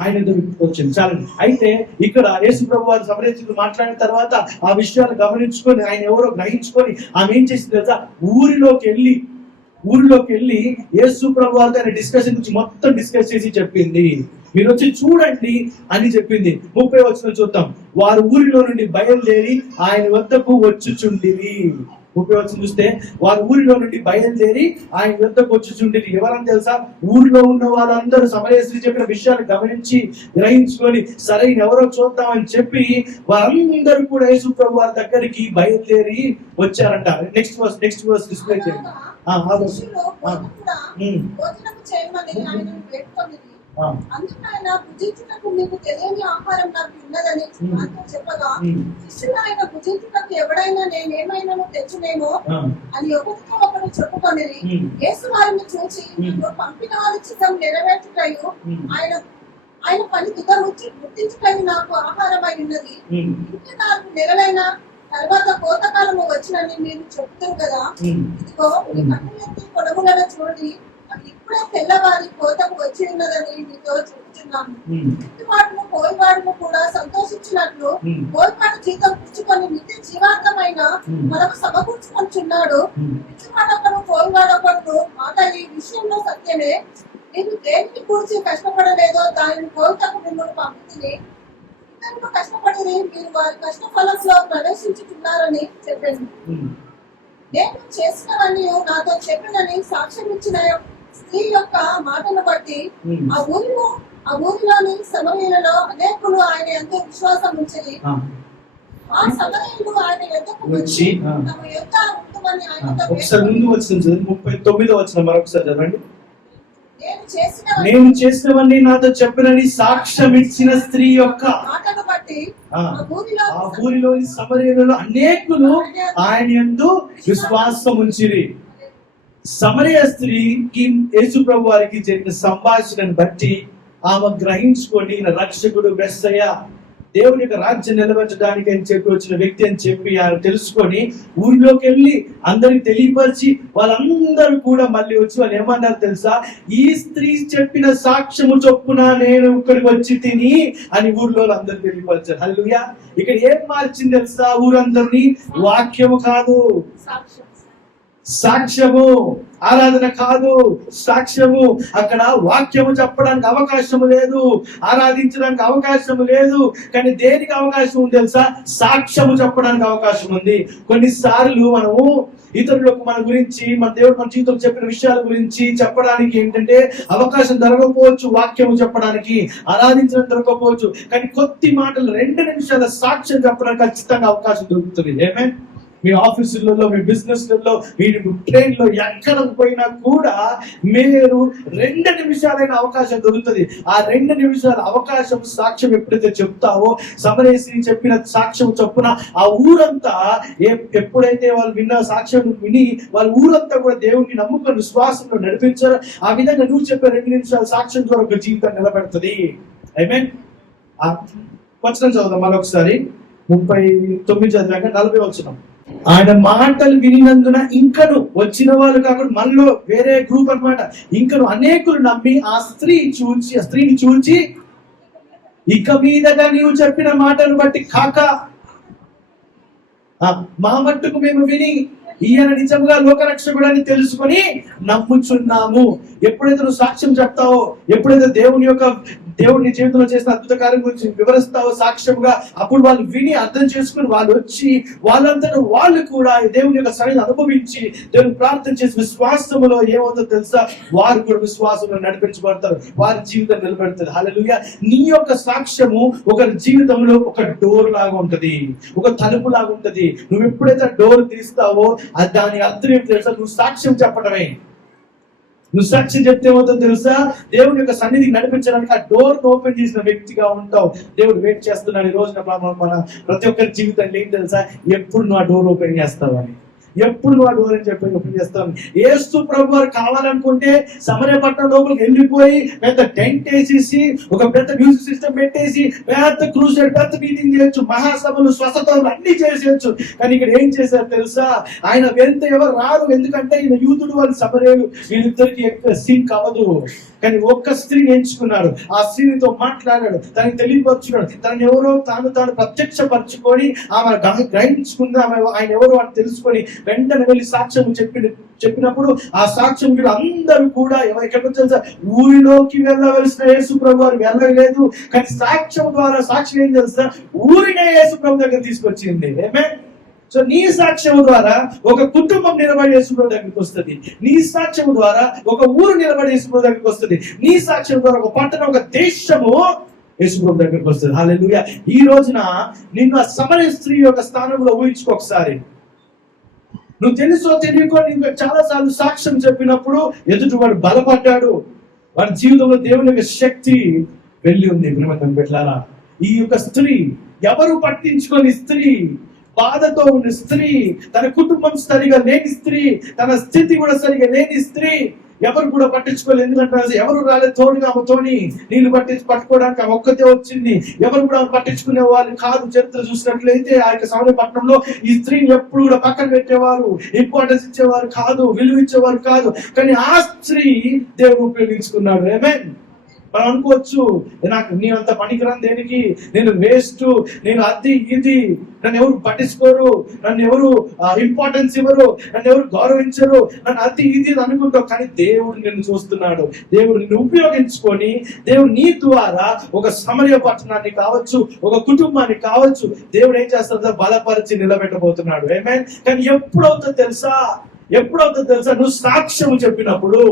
ఆయన వచ్చింది. చాలండి. అయితే ఇక్కడ యేసు ప్రభు వారు సమరయులు మాట్లాడిన తర్వాత ఆ విషయాలు గమనించుకొని ఆయన ఎవరో గ్రహించుకొని ఆమె ఏం చేసింది తెలుసా? ఊరిలోకి వెళ్ళి యేసు ప్రభు వారితో ఆయన డిస్కషన్ గురించి మొత్తం డిస్కస్ చేసి చెప్పింది. మీరు వచ్చి చూడండి అని చెప్పింది. 30 వచనం చూద్దాం. వారు ఊరిలో నుండి బయలుదేరి ఆయన వద్దకు వచ్చుచుండిరి. 30 వచనం చూస్తే, వారు ఊరిలో నుండి బయలుదేరి ఆయన వద్దకు వచ్చుచుండిరి. ఎవరని తెలుసా? ఊరిలో ఉన్న వాళ్ళందరూ సమరయ స్త్రీ చెప్పిన విషయాలు గమనించి గ్రహించుకొని సరే ఎవరో చూద్దామని చెప్పి వారందరూ కూడా యేసు ప్రభు వారి దగ్గరికి బయలుదేరి వచ్చారంట. నెక్స్ట్ వర్స్ డిస్ప్లే చేయండి. అందుకు ఆయన భుజించుటకు మీకు తెలియని ఆహారం నాకు ఉన్నదని నాతో చెప్పగా, శిష్యులు ఆయన భుజించుటకు ఎవడైనా నేనేమైనా తెచ్చునేమో అని ఒకరితో ఒకరు చెప్పుకొని యేసు వారిని చూసి, పంపిన వారి చిత్తం నెరవేర్చుటయు ఆయన పని రుచి గుర్తించుటయు నాకు ఆహారమై ఉన్నది. ఇంకా నాకు నెరవేన తర్వాత కోతకాలము వచ్చినని మీరు చెప్తారు కదా. ఇదిగో మీ కన్నులెత్తి పొడవులను చూడండి, ఇప్పుడే తెల్లవారి కోతకు వచ్చి ఉన్నదని మీతో చెప్తున్నాను. వాడును కోయివాడును కూడా సంతోషించినట్లు కోయివాడు జీతం పుచ్చుకొని నిత్య జీవాంతమైన మనకు సమకూర్చుకొచ్చున్నాడు. పిచ్చివాడొకడు కోయివాడొకడు మాట ఈ విషయంలో సత్యమే. నేను దేనికి కూర్చి కష్టపడలేదో దానిని కోయితకు మిమ్మల్ని పంపుతుంది. ఇతరులు కష్టపడి మీరు వారి కష్టఫలంలో ప్రవేశించుతున్నారని చెప్పాను. నేను చేసినవన్నీ నాతో చెప్పినని సాక్ష్యం ఇచ్చిన స్త్రీ యొక్క మాటను బట్టి ఆ ఊరిలోని సమరయులలో అనేకులు ఆయన ఎంతో విశ్వాసం ఉంచి ఆ సమరయులు ఆయన ఎద్దకు వచ్చి తమ యొక్క ఉంటుమని ఒకసారి ముందు వచ్చింది 39వ వచనం మరొకసారి చదవండి. నేను చేసినవన్నీ నాతో చెప్పినని సాక్ష్యం ఇచ్చిన స్త్రీ యొక్క మాటను బట్టి ఆ ఊరిలోని సమరయులలో అనేకులు ఆయన యందు విశ్వాసం ఉంచిరి. సమరయ స్త్రీకి యేసు ప్రభు వారికి జరిగిన సంభాషణను బట్టి ఆమె గ్రహించుకొని రక్షకుడు మెస్సయ్య, దేవుని యొక్క రాజ్యం నిలబెట్టడానికి అని చెప్పి వచ్చిన వ్యక్తి అని చెప్పి ఆయన తెలుసుకొని ఊరిలోకి వెళ్ళి అందరికి తెలియపరిచి వాళ్ళందరూ కూడా మళ్ళీ వచ్చి వాళ్ళు ఏమన్నారు తెలుసా? ఈ స్త్రీ చెప్పిన సాక్ష్యము చొప్పున నేను ఇక్కడికి వచ్చి తిని అని ఊర్లో అందరూ తెలియపరిచారు. హల్లెలూయా. ఇక్కడ ఏం మార్చింది తెలుసా? ఊరందరినీ వాక్యము కాదు, సాక్ష్యము, ఆరాధన కాదు, సాక్ష్యము. అక్కడ వాక్యము చెప్పడానికి అవకాశము లేదు, ఆరాధించడానికి అవకాశము లేదు. కానీ దేనికి అవకాశం ఉంది తెలుసా? సాక్ష్యము చెప్పడానికి అవకాశం ఉంది. కొన్నిసార్లు మనము ఇతరులకు మన గురించి, మన దేవుడు మన జీవితంలో చెప్పిన విషయాల గురించి చెప్పడానికి ఏంటంటే అవకాశం దొరకకపోవచ్చు, వాక్యము చెప్పడానికి, ఆరాధించడం దొరకకపోవచ్చు. కానీ కొద్ది మాటలు 2 నిమిషాల సాక్ష్యం చెప్పడానికి ఖచ్చితంగా అవకాశం దొరుకుతుంది. ఏమే మీ ఆఫీసులలో, మీ బిజినెస్లలో, మీ ట్రైన్ లో ఎక్కడ పోయినా కూడా మీరు 2 నిమిషాలైన అవకాశం దొరుకుతుంది. ఆ 2 నిమిషాల అవకాశం సాక్ష్యం ఎప్పుడైతే చెప్తావో, సమరేసి చెప్పిన సాక్ష్యం చొప్పున ఆ ఊరంతా ఎప్పుడైతే వాళ్ళు విన్న సాక్ష్యం విని వాళ్ళ ఊరంతా కూడా దేవుడిని నమ్ముకొని విశ్వాసంలో నడిపించారు. ఆ విధంగా నువ్వు చెప్పే 2 నిమిషాల సాక్ష్యం ద్వారా ఒక జీవితాన్ని నిలబెడుతుంది. ఆమేన్. వచనం చదువుదాం మరొకసారి. 39 చదివాక 40 వచనం. ఆయన మాటలు వినినందున ఇంకను వచ్చిన వాళ్ళు కాకుండా మనలో వేరే గ్రూప్ అన్నమాట, ఇంకను అనేకులు నమ్మి ఆ స్త్రీని చూచి ఇక మీదగా నీవు చెప్పిన మాటలు బట్టి కాక మా మట్టుకు మేము విని ఈయన నిజంగా లోకరక్షకుడు అని తెలుసుకొని నమ్ముచున్నాము. ఎప్పుడైతే నువ్వు సాక్ష్యం చెప్తావో, ఎప్పుడైతే దేవుని జీవితంలో చేసిన అద్భుత కార్యం గురించి వివరిస్తావో సాక్ష్యంగా, అప్పుడు వాళ్ళు విని అర్థం చేసుకుని వాళ్ళు వచ్చి వాళ్ళంతటా వాళ్ళు కూడా దేవుని యొక్క సన్నిధిని అనుభవించి దేవుని ప్రార్థన చేసి విశ్వాసములో ఏమవుతుందో తెలుసా, వారు కూడా విశ్వాసంలో నడిపించబడతారు, వారి జీవితం నిలబెడతారు. హల్లెలూయా. నీ యొక్క సాక్ష్యము ఒకరి జీవితంలో ఒక డోర్ లాగా ఉంటది, ఒక తలుపు లాగా ఉంటది. నువ్వు ఎప్పుడైతే డోర్ తీస్తావో అది దాని అర్థం ఏం తెలుసా, నువ్వు సాక్ష్యం చెప్పడమే. నువ్వు సాక్ష్యం చెప్తే ఏమవుతుందో తెలుసా, దేవుని యొక్క సన్నిధికి నడిపించడానికి ఆ డోర్ ఓపెన్ చేసిన వ్యక్తిగా ఉంటావు. దేవుడు వెయిట్ చేస్తున్నాడు ఈ రోజున మన ప్రతి ఒక్కరి జీవితంలో ఏం తెలుసా, ఎప్పుడు నువ్వు ఆ డోర్ ఓపెన్ చేస్తావు అని, ఎప్పుడు నువ్వు ఆ డోర్ అని చెప్పి ఓపెన్ చేస్తావు. యేసు ప్రభు వారు కావాలనుకుంటే సమరయ పట్టణం లోపలికి వెళ్ళిపోయి పెద్ద టెంట్ వేసేసి ఒక పెద్ద మ్యూజిక్ సిస్టమ్ పెట్టేసి పెద్ద క్రూసైడ్, పెద్ద మీటింగ్ చేయొచ్చు, మహాసభలు, స్వస్థతలు అన్ని చేసేయచ్చు. కానీ ఇక్కడ ఏం చేశారు తెలుసా, ఆయన వెళ్తే ఎవరు రారు, ఎందుకంటే ఈయన యూదుడు వాళ్ళు సమరయులు, వీళ్ళిద్దరికి ఎక్కువ సింక్ అవ్వదు. కానీ ఒక్క స్త్రీని ఎంచుకున్నాడు, ఆ స్త్రీనితో మాట్లాడాడు, తనకి తెలియపరుచున్నాడు, తనని ఎవరో తాను ప్రత్యక్షపరచుకొని ఆమె గ్రహించుకుంది, ఆయన ఎవరో అని తెలుసుకొని వెంటనే వెళ్ళి సాక్ష్యం చెప్పినప్పుడు ఆ సాక్ష్యం వీళ్ళు అందరూ కూడా ఎక్కడికి తెలుసా, ఊరిలోకి వెళ్ళవలసిన యేసు ప్రభు వారు వెళ్ళలేదు, కానీ సాక్ష్యం ద్వారా సాక్ష్యం ఏం తెలుసా, ఊరినే యేసు ప్రభు దగ్గర తీసుకొచ్చింది. సో నీ సాక్ష్యం ద్వారా ఒక కుటుంబం నిలబడి యేసుప్రభు దగ్గరికి వస్తుంది, నీ సాక్ష్యం ద్వారా ఒక ఊరు నిలబడి యేసుప్రభు దగ్గరికి వస్తుంది, నీ సాక్ష్యం ద్వారా ఒక పట్టణం, ఒక దేశము యేసుప్రభు దగ్గరికి వస్తుంది. హల్లెలూయా. ఈ రోజున నిన్ను ఆ సమరయ స్త్రీ యొక్క స్థానంలో ఊహించుకో ఒకసారి. నువ్వు తెలుసో తెలియకో నీకు చాలా సార్లు సాక్ష్యం చెప్పినప్పుడు ఎదుటి వాడు బలపడ్డాడు, వాడి జీవితంలో దేవుని యొక్క శక్తి వెళ్ళి ఉంది. ప్రియమైన బిడ్డలారా, ఈ యొక్క స్త్రీ ఎవరు పట్టించుకొని స్త్రీ, బాధతో ఉన్న స్త్రీ, తన కుటుంబం సరిగా లేని స్త్రీ, తన స్థితి కూడా సరిగా లేని స్త్రీ, ఎవరు కూడా పట్టించుకోలేదు. ఎందుకంటే ఎవరు రాలేదు తోడుగా ఆమెతోని నీళ్లు పట్టుకోవడానికి ఆమె ఒక్కతే వచ్చింది. ఎవరు కూడా పట్టించుకునే వాళ్ళు కాదు. చరిత్ర చూసినట్లయితే ఆ యొక్క సమరయ పట్టణంలో ఈ స్త్రీని ఎప్పుడు కూడా పక్కన పెట్టేవారు, ఇంపార్టెన్స్ ఇచ్చేవారు కాదు, విలువ ఇచ్చేవారు కాదు. కానీ ఆ స్త్రీ దేవుడు ఉపయోగించుకున్నాడు. ఆమేన్. మనం అనుకోవచ్చు, నాకు నీ అంత పనికిరాని దేనికి, నేను వేస్ట్, నేను అది ఇది, నన్ను ఎవరు పట్టించుకోరు, నన్ను ఎవరు ఇంపార్టెన్స్ ఇవ్వరు, నన్ను ఎవరు గౌరవించరు, నన్ను అది ఇది అనుకుంటావు. కానీ దేవుడు నిన్ను చూస్తున్నాడు. దేవుడు నిన్ను ఉపయోగించుకొని దేవుడు నీ ద్వారా ఒక సమరయ పట్టణాన్ని కావచ్చు, ఒక కుటుంబాన్ని కావచ్చు, దేవుడు ఏం చేస్తాడో బలపరిచి నిలబెట్టబోతున్నాడు. ఆమేన్. కానీ ఎప్పుడవుతుందో తెలుసా, నువ్వు సాక్ష్యం చెప్పినప్పుడు,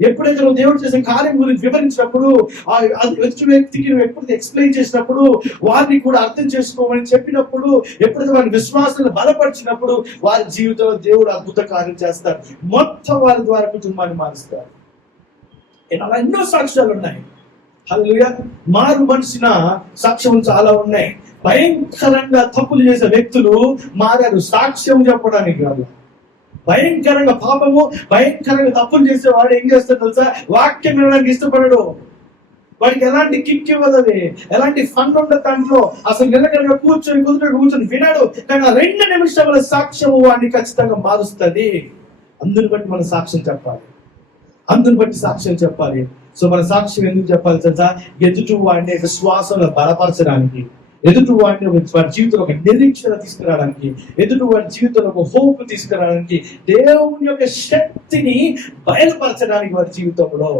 ఎప్పుడైతే నువ్వు దేవుడు చేసిన కార్యం గురించి వివరించినప్పుడు, ఆ ఎదుటి వ్యక్తికి నువ్వు ఎప్పుడైతే ఎక్స్ప్లెయిన్ చేసినప్పుడు, వారిని కూడా అర్థం చేసుకోమని చెప్పినప్పుడు, ఎప్పుడైతే వారి విశ్వాసాన్ని బలపరిచినప్పుడు, వారి జీవితంలో దేవుడు అద్భుత కార్యం చేస్తారు. మొత్తం వారి ద్వారా కుటుంబాన్ని మారుస్తారు. అలా ఎన్నో సాక్ష్యాలు ఉన్నాయి. హల్లెలూయా. మారు మనిషిన సాక్ష్యం చాలా ఉన్నాయి. భయంకరంగా తప్పులు చేసే వ్యక్తులు మారారు సాక్ష్యం చెప్పడానికి కాదు. భయంకరంగా పాపము, భయంకరంగా తప్పులు చేసేవాడు ఏం చేస్తాడు తెలుసా, వాక్యం వినడానికి ఇష్టపడడు. వాడికి ఎలాంటి కిక్ ఇవ్వదు, అది ఎలాంటి ఫన్ ఉండదు దాంట్లో. అసలు నిలకడగా కూర్చొని వినడు. కానీ ఆ 2 నిమిషాల సాక్ష్యము వాడిని ఖచ్చితంగా మారుస్తుంది. అందుని బట్టి మన సాక్ష్యం చెప్పాలి. సో మన సాక్ష్యం ఎందుకు చెప్పాలి తెలుసా, ఎదుటి వాడిని విశ్వాసంలో బలపరచడానికి, ఎదుటి వాడిని వాడి జీవితంలో ఒక నిరీక్షణ తీసుకురావడానికి, ఎదుటి వాడి జీవితంలో ఒక హోప్ తీసుకురావడానికి, దేవుని యొక్క శక్తిని బయలుపరచడానికి వాడి జీవితంలో.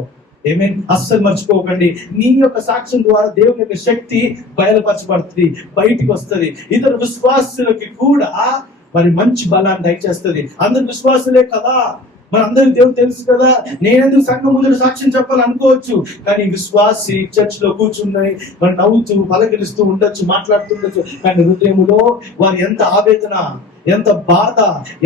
ఆమేన్. అస్సలు మర్చిపోకండి, నీ యొక్క సాక్ష్యం ద్వారా దేవుని యొక్క శక్తి బయలుపరచబడుతుంది, బయటికి వస్తుంది. ఇతర విశ్వాసులకి కూడా మరి మంచి బలాన్ని దయచేస్తుంది. అందరు విశ్వాసులే కదా, మన అందరికి దేవుడు తెలుసు కదా, నేనెందుకు సంఘం ముందు సాక్ష్యం చెప్పాలనుకోవచ్చు. కానీ విశ్వాసి చర్చ్ లో కూర్చున్నాయి, మరి నవ్వుతూ పలకరిస్తూ ఉండొచ్చు, మాట్లాడుతుండొచ్చు, కానీ హృదయంలో వారి ఎంత ఆవేదన, ఎంత బాధ,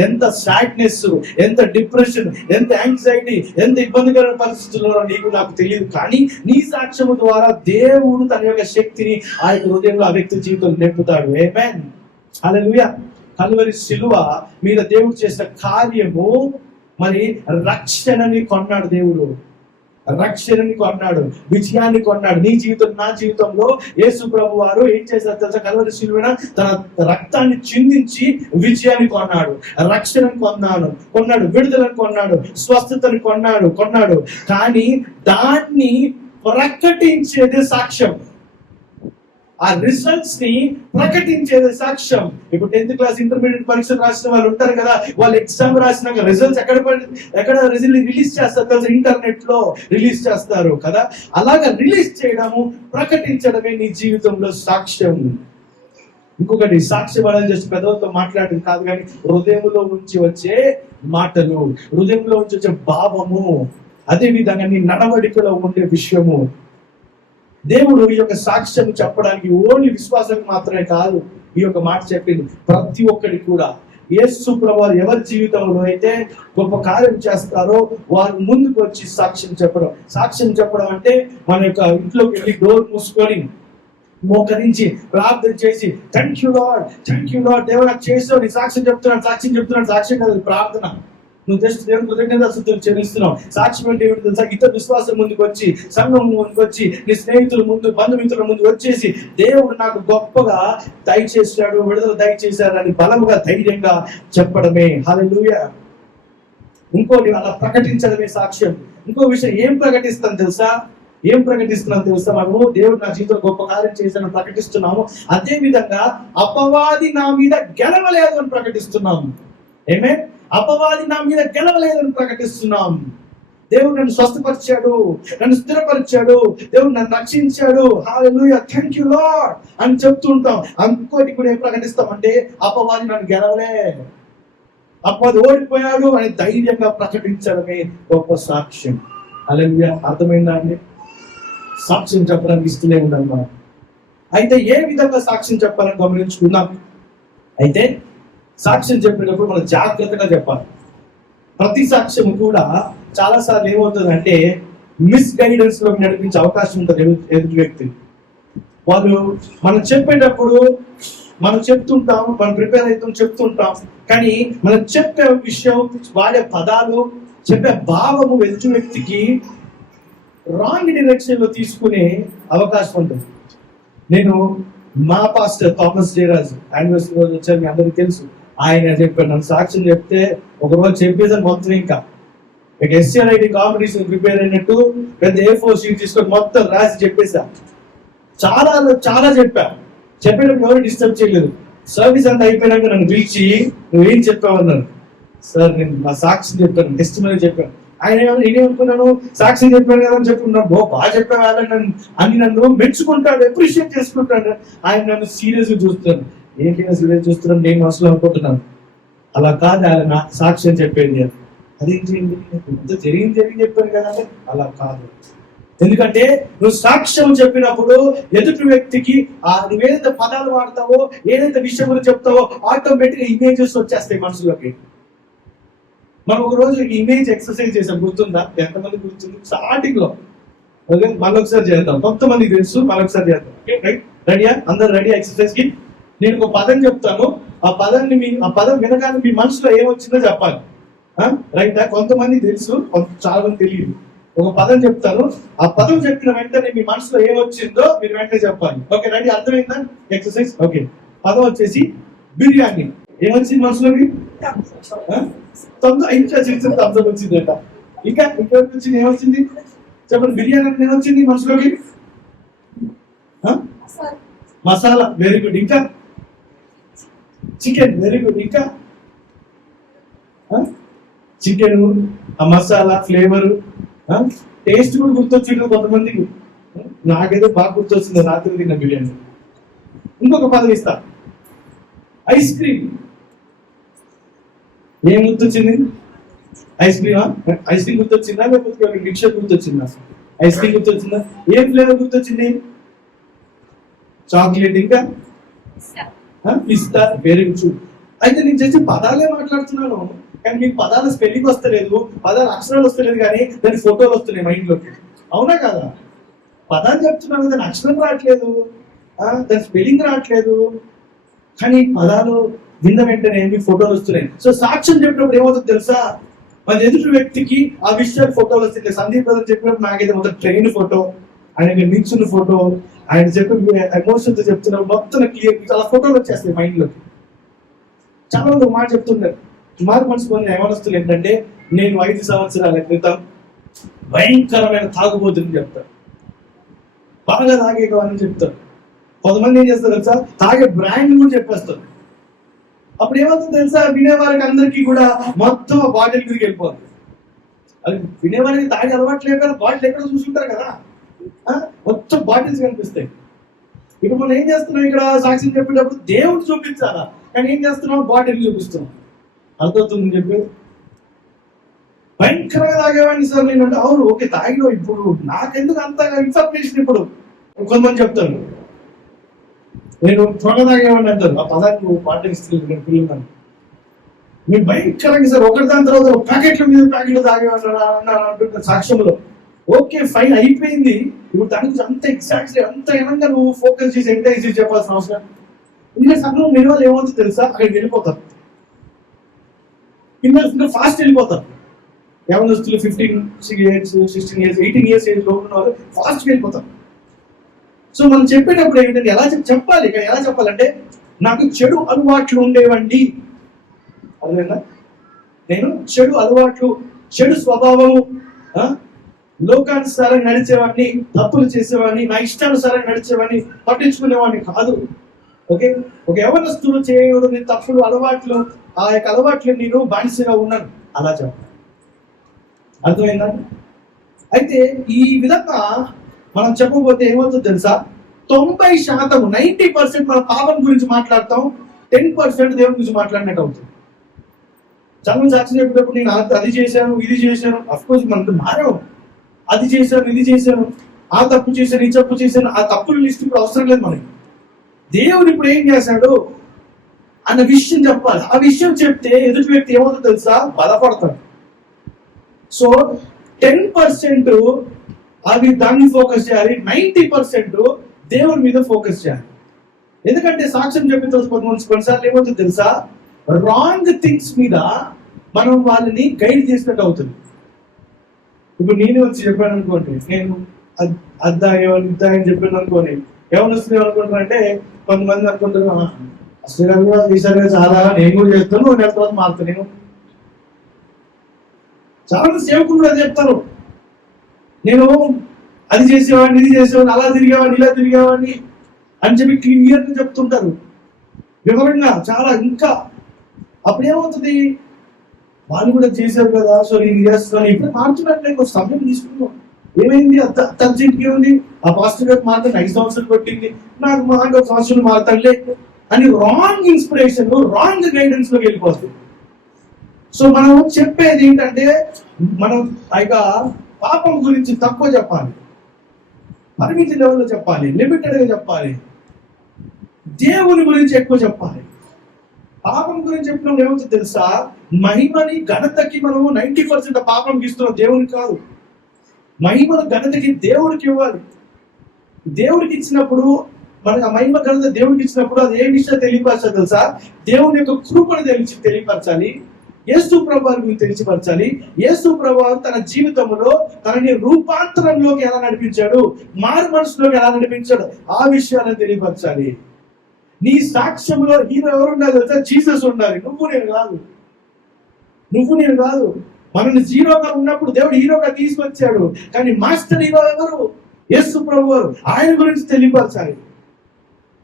ఎంత సాడ్నెస్, ఎంత డిప్రెషన్, ఎంత యాంగ్జైటీ, ఎంత ఇబ్బందికర పరిస్థితుల్లో నీకు నాకు తెలియదు. కానీ నీ సాక్ష్యము ద్వారా దేవుడు తన యొక్క శక్తిని ఆ యొక్క హృదయంలో ఆ వ్యక్తి జీవితంలో నింపుతాడు. ఆమేన్, హల్లెలూయా. కల్వరి శిలువ మీద దేవుడు చేసిన కార్యము, మరి రక్షణని కొన్నాడు దేవుడు, రక్షణని కొన్నాడు, విజయాన్ని కొన్నాడు. నీ జీవితం, నా జీవితంలో యేసు ప్రభు వారు ఏం చేశారు తెలుసా? కల్వరి శిలువన తన రక్తాన్ని చిందించి విజయాన్ని కొన్నాడు, రక్షణను కొన్నాడు, విడుదలను కొన్నాడు, స్వస్థతని కొన్నాడు. కానీ దాన్ని ప్రకటించేది సాక్ష్యం, ఆ రిజల్ట్స్ ని ప్రకటించేది సాక్ష్యం. ఇప్పుడు 10th క్లాస్ ఇంటర్మీడియట్ పరీక్షలు రాసిన వాళ్ళు ఉంటారు కదా, వాళ్ళు ఎగ్జామ్ రాసినాక రిజల్ట్స్ ఎక్కడ రిలీజ్ చేస్తారు తెలుసా? ఇంటర్నెట్ లో రిలీజ్ చేస్తారు కదా. అలాగా రిలీజ్ చేయడము, ప్రకటించడమే నీ జీవితంలో సాక్ష్యం. ఇంకొకటి, సాక్ష్యం అనేది జస్ట్ పెదవులతో మాట్లాడేది కాదు, కానీ హృదయంలో నుంచి వచ్చే మాటలు, హృదయంలో నుంచి వచ్చే భావము, అదే విధంగా నీ నడవడికలో ఉండే విషయము. దేవుడు ఈ యొక్క సాక్ష్యం చెప్పడానికి ఓన్లీ విశ్వాసం మాత్రమే కాదు ఈ యొక్క మాట చెప్పింది, ప్రతి ఒక్కరికి కూడా. యేసు ప్రభువు ఎవరి జీవితంలో అయితే గొప్ప కార్యం చేస్తారో వారు ముందుకు వచ్చి సాక్ష్యం చెప్పడం అంటే మన యొక్క ఇంట్లోకి వెళ్ళి డోర్ మూసుకొని మోకరించి ప్రార్థన చేసి థ్యాంక్ యూ లార్డ్ దేవుడు నాకు చేసావు, నీ సాక్ష్యం చెప్తున్నాను. సాక్ష్యం కాదు, ప్రార్థన. నువ్వు జస్ట్ దేవుని కృతజ్ఞతాస్తుతులు చెల్లిస్తున్నావు. సాక్ష్యం అంటే ఏమిటి తెలుసా? ఇతర విశ్వాసం ముందుకు వచ్చి, సంఘం ముందుకు వచ్చి, నీ స్నేహితుల ముందు, బంధుమిత్రుల ముందు వచ్చేసి దేవుడు నాకు గొప్పగా దయచేశాడు, విడుదల దయచేశాడు అని బలముగా, ధైర్యంగా చెప్పడమే. హల్లెలూయా. ఇంకోటి, అలా ప్రకటించడమే సాక్ష్యం. ఇంకో విషయం, ఏం ప్రకటిస్తున్నాం తెలుసా? మనము దేవుడు నా జీవితంలో గొప్ప కార్యం చేశానని ప్రకటిస్తున్నాము. అదే విధంగా అపవాది నా మీద గెలవలేదు అని ప్రకటిస్తున్నాము. ఆమేన్. అపవాది నా మీద గెలవలేదని ప్రకటిస్తున్నాం. దేవుడు నన్ను స్వస్థపరిచాడు, నన్ను స్థిరపరిచాడు, దేవుడు నన్ను రక్షించాడు, హల్లెలూయా, థ్యాంక్ యూ లార్డ్ అని చెప్తుంటాం. ఇంకోటి కూడా ఏం ప్రకటిస్తామంటే, అపవాది నన్ను గెలవలే, అపవాది ఓడిపోయాడు అని ధైర్యంగా ప్రకటించడమే గొప్ప సాక్ష్యం. హల్లెలూయా. అర్థమైందా అండి? సాక్ష్యం చెప్పడానికి ఇస్తూనే ఉండాలి మనం. అయితే ఏ విధంగా సాక్ష్యం చెప్పాలని గమనించుకుందాం. అయితే సాక్ష్యం చెప్పేటప్పుడు మనం జాగ్రత్తగా చెప్పాలి. ప్రతి సాక్ష్యం కూడా చాలా సార్లు ఏమవుతుందంటే మిస్ గైడెన్స్ లో నడిపించే అవకాశం ఉంటుంది ఎదుటి వ్యక్తి. వాళ్ళు మనం చెప్పేటప్పుడు మనం చెప్తుంటాం, మనం ప్రిపేర్ అవుతాం, చెప్తుంటాం, కానీ మనం చెప్పే విషయం, వాడే పదాలు, చెప్పే భావము ఎదుటి వ్యక్తికి రాంగ్ డైరెక్షన్ లో తీసుకునే అవకాశం ఉంటుంది. నేను మా పాస్టర్ థామస్ జయరాజ్ యానివర్సరీ రోజు వచ్చారు, మీ అందరికీ తెలుసు. ఆయన చెప్పారు, నన్ను సాక్ష్యం చెప్తే ఒకరోజు చెప్పేసాను మొత్తం. ఇంకా ఎస్సీఆర్ఐడి కాంపిటీషన్ ప్రిపేర్ అయినట్టు పెద్ద A4 షీట్ తీసుకొని మొత్తం రాసి చెప్పేసా. చాలా చెప్పేటప్పుడు ఎవరు డిస్టర్బ్ చేయలేదు. సర్వీస్ అంతా అయిపోయినాక నన్ను పిలిచి నువ్వేం చెప్పావన్నారు. సార్ నేను నా సాక్ష్యం చెప్పాను, టెస్టిమనీ చెప్పాను. నేనేమనుకున్నాను, సాక్ష్యం చెప్పాను కదా అని చెప్పుకున్నాను, బాగా చెప్పేవాళ్ళని నన్ను మెచ్చుకుంటాడు, అప్రిషియేట్ చేసుకుంటాడు. ఆయన నన్ను సీరియస్ గా చూస్తాను. ఏంటి సీరియస్ చూస్తున్నాను నేను మనసులో అనుకుంటున్నాను. అలా కాదు ఆయన నా సాక్ష్యం చెప్పేది. అదేంటి జరిగింది చెప్పాను కదా, అలా కాదు. ఎందుకంటే నువ్వు సాక్ష్యం చెప్పినప్పుడు ఎదుటి వ్యక్తికి నువ్వేదైతే పదాలు వాడతావో, ఏదైతే విషయములు చెప్తావో ఆటోమేటిక్ గా ఇమేజెస్ వచ్చేస్తాయి మనసులోకి. మనం ఒక రోజు ఇమేజ్ ఎక్సర్సైజ్ చేసాం, గుర్తుందా? ఎంతమంది గుర్తుంది? స్టార్టింగ్ లో మళ్ళొకసారి చేద్దాం, కొంతమందికి తెలుసు, మళ్ళొకసారి చేద్దాం. రెడీయా? అందరు రెడీ ఎక్సర్సైజ్ కి? నేను ఒక పదం చెప్తాను, ఆ పదం వినగానే మీ మనసులో ఏమొచ్చిందో చెప్పాలి. రైటా? కొంతమంది తెలుసు, చాలా మంది తెలియదు. ఒక పదం చెప్తాను, ఆ పదం చెప్పిన వెంటనే మీ మనసులో ఏమొచ్చిందో మీరు వెంటనే చెప్పాలి. Okay, ready? అర్థమైందా ఎక్సర్సైజ్? ఓకే. పదం వచ్చేసి బిర్యానీ. ఏమొచ్చింది మనసులోకి? ఇంకా చిన్న థమ్స్అప్ వచ్చిందట. ఇంకా వచ్చింది, ఏమొచ్చింది చెప్పండి? బిర్యానీ ఏమొచ్చింది మనసులోకి? మసాలా. Very good. ఇంకా చికెన్. Very good. ఇంకా చికెన్, ఆ మసాలా, ఫ్లేవర్, టేస్ట్ కూడా గుర్తొచ్చింది కొంతమందికి. నాకైతే బాగా గుర్తొచ్చింది రాత్రి తిన్న బిర్యానీ. ఇంకొక పదం ఇస్తా, ఐస్ క్రీమ్. ఏం గుర్తొచ్చింది? ఐస్ క్రీమా? ఐస్ క్రీమ్ గుర్తొచ్చిందా, లేకపోతే మిక్చర్ గుర్తొచ్చిందా? ఐస్ క్రీమ్ గుర్తొచ్చిందా? ఏం ఫ్లేవర్ గుర్తొచ్చింది? చాక్లెట్. ఇంకా పిస్తా. Very good. అయితే నేను చేసి పదాలే మాట్లాడుతున్నాను, కానీ మీకు పదాల స్పెల్లింగ్ వస్తలేదు, పదాల అక్షరాలు వస్తలేదు, కానీ దాని ఫోటోలు వస్తున్నాయి మైండ్లోకి. అవునా కదా? పదాలు చెప్తున్నాను, దాని అక్షరం రావట్లేదు, దాని స్పెల్లింగ్ రావట్లేదు, కానీ పదాలు విన్న వెంటనే మీకు ఫోటోలు వస్తున్నాయి. సో సాక్ష్యం చెప్పినప్పుడు ఏమవుతుంది తెలుసా? మన ఎదుటి వ్యక్తికి ఆ విషయాలు ఫోటోలు వస్తాయి. సందీప్ బ్రదర్ చెప్పినప్పుడు నాకైతే మొత్తం ట్రైన్ ఫోటో, ఆయన నిల్చున్న ఫోటో, ఆయన చెప్పిన ఎమోషన్తో చెప్తున్నప్పుడు మొత్తం క్లియర్ చాలా ఫోటోలు వచ్చేస్తాయి మైండ్లోకి. చాలా మంది ఒక మాట చెప్తుంటారు, మారు మనసు కొన్ని ఏమనొస్తులు ఏంటంటే, నేను 5 సంవత్సరాల క్రితం భయంకరమైన తాగుబోతుని చెప్తారు, బాగా తాగేవాలని చెప్తారు. కొంతమంది ఏం చేస్తారు తెలుసా? తాగే బ్రాండ్ కూడా చెప్పేస్తారు. అప్పుడు ఏమవుతుంది తెలుసా? వినేవారికి అందరికీ కూడా మొత్తం బాటిల్ తిరిగి వెళ్ళిపోతుంది. అది వినేవారికి తాగి అలవాట్లేదు కదా, బాటిల్ ఎక్కడ చూసుకుంటారు కదా, మొత్తం బాటిల్స్ కనిపిస్తాయి. ఇప్పుడు మనం ఏం చేస్తున్నాం? ఇక్కడ సాక్ష్యం చెప్పేటప్పుడు దేవుడు చూపించాలా, కానీ ఏం చేస్తున్నాం? బాటిల్ చూపిస్తున్నాం. అర్థమవుతుందని చెప్పి భయంకరంగా తాగేవాడిని సార్ నేను అంటే, అవును ఓకే తాగిలో, ఇప్పుడు నాకెందుకు అంత ఇన్ఫర్మేషన్? ఇప్పుడు కొంతమంది చెప్తారు నేను త్వరగా తాగేవాడిని అంటారు. ఆ పదాన్ని పాటిస్తుంది పిల్లలు. మీరు భయంకరంగా సార్ ఒకటి దాని తర్వాత ప్యాకెట్ల మీద ప్యాకెట్లు తాగేవాడు అంటుంటారు సాక్ష్యంలో. ఓకే ఫైన్ అయిపోయింది. ఇప్పుడు దానికి అంత ఎగ్జాక్ట్లీ అంత ఏమన్నా నువ్వు ఫోకస్ చేసి ఎంకరేజ్ చేసి చెప్పాల్సిన అవసరం. ఎందుకంటే సగం మీరు వాళ్ళు ఏమవుతుంది తెలుసా? అక్కడికి వెళ్ళిపోతారు, ఇంకా ఫాస్ట్ వెళ్ళిపోతారు. యవనస్తులు 15 years, 16 years, 18 years ఏజ్ లో ఉన్న వాళ్ళు ఫాస్ట్ వెళ్ళిపోతారు. సో మనం చెప్పేటప్పుడు ఏంటంటే ఎలా చెప్పాలి, కానీ ఎలా చెప్పాలంటే, నాకు చెడు అలవాట్లు ఉండేవండి, అదేనా నేను చెడు అలవాట్లు, చెడు స్వభావము, లోకానుసారంగా నడిచేవాడిని, తప్పులు చేసేవాడిని, నా ఇష్టానుసారంగా నడిచేవాడిని, పట్టించుకునేవాడిని కాదు. ఓకే, ఒక యవనస్తులు చేయకూడని తప్పులు అలవాట్లు, ఆ యొక్క అలవాట్లు నేను బానిసగా ఉన్నాను, అలా చెప్పాలి. అర్థమైందా? అయితే ఈ విధంగా మనం చెప్పబోతే ఏమవుతుందో తెలుసా? 90% 90% మన పాపం గురించి మాట్లాడతాం, 10% దేవుని గురించి మాట్లాడినట్టు అవుతుంది. చాలా సాక్షి చెప్పేటప్పుడు నేను అది చేశాను, ఇది చేశాను. అఫ్కోర్స్ మనకు మారాం, అది చేశాను, ఇది చేశాను, ఆ తప్పు చేశాను, ఈ తప్పు చేశాను. ఆ తప్పుల లిస్ట్ ఇప్పుడు అవసరం లేదు మనకి. దేవుడు ఇప్పుడు ఏం చేశాడు అన్న విషయం చెప్పాలి. ఆ విషయం చెప్తే ఎదుటి వ్యక్తి ఏమవుతుందో తెలుసా? బలపడతాడు. సో 10% అవి దాన్ని ఫోకస్ చేయాలి, 90% దేవుడి మీద ఫోకస్ చేయాలి. ఎందుకంటే సాక్ష్యం చెప్పిన తర్వాత కొన్నిసార్లు ఏమవుతుంది తెలుసా? రాంగ్ థింగ్స్ మీద మనం వాళ్ళని గైడ్ చేసినట్టు అవుతుంది. ఇప్పుడు నేను వచ్చి చెప్పాను అనుకోండి, నేను అద్దాయని చెప్పాను అనుకోని, ఏమని వస్తుంది ఏమనుకుంటారంటే, కొంతమంది అనుకుంటారు అసలు కూడా ఈసారి చాలా నేను కూడా చేస్తాను, నెల తర్వాత మారుతాను. నేను చాలా మంది సేవకులు కూడా చెప్తారు, నేను అది చేసేవాడిని, ఇది చేసేవాడిని, అలా తిరిగేవాడిని, ఇలా తిరిగేవాడిని అని చెప్పి క్లియర్గా చెప్తుంటారు వివరంగా చాలా. ఇంకా అప్పుడేమవుతుంది? వాళ్ళు కూడా చేశారు కదా, సో నేను చేస్తున్నాను, ఇప్పుడు మార్చుకుంటే కొంచెం సమయం తీసుకున్నాం. ఏమైంది? అర్జెంట్గా ఏముంది? ఆ పాస్టర్ గారికి మాత్రం 5 సంవత్సరాలు పట్టింది, నాకు మా 1 సంవత్సరం మారుతాడులే అని రాంగ్ ఇన్స్పిరేషన్, రాంగ్ గైడెన్స్ లోకి వెళ్ళిపోతుంది. సో మనం చెప్పేది ఏంటంటే, మనం ఇక పాపం గురించి తక్కువ చెప్పాలి, పరిమితి లెవెల్లో చెప్పాలి, లిమిటెడ్ గా చెప్పాలి. దేవుని గురించి ఎక్కువ చెప్పాలి. పాపం గురించి చెప్పినప్పుడు ఏమవుతుంది తెలుసా? మహిమని ఘనతకి మనము 90% పాపం ఇస్తున్నాం, దేవునికి కాదు. మహిమను ఘనతకి దేవుడికి ఇవ్వాలి. దేవుడికి ఇచ్చినప్పుడు, మనకు ఆ మహిమ ఘనత దేవుడికి ఇచ్చినప్పుడు అది ఏ విషయం తెలియపరచాలి తెలుసా? దేవుని యొక్క కృపను తెలియపరచాలి, యేసు ప్రభువారి గురించి తెలియపరచాలి. యేసు ప్రభువు తన జీవితంలో తనని రూపాంతరంలోకి ఎలా నడిపించాడు, మారు మనసులోకి ఎలా నడిపించాడు, ఆ విషయాలను తెలియపరచాలి. నీ సాక్ష్యంలో హీరో ఎవరు ఉండాలి తెలుసా? జీసస్ ఉండాలి, నువ్వు నేను కాదు. మనల్ని జీరోగా ఉన్నప్పుడు దేవుడు హీరోగా తీసుకొచ్చాడు, కానీ మాస్టర్ హీరో ఎవరు? యేసు ప్రభువారు. ఆయన గురించి తెలియపరచాలి.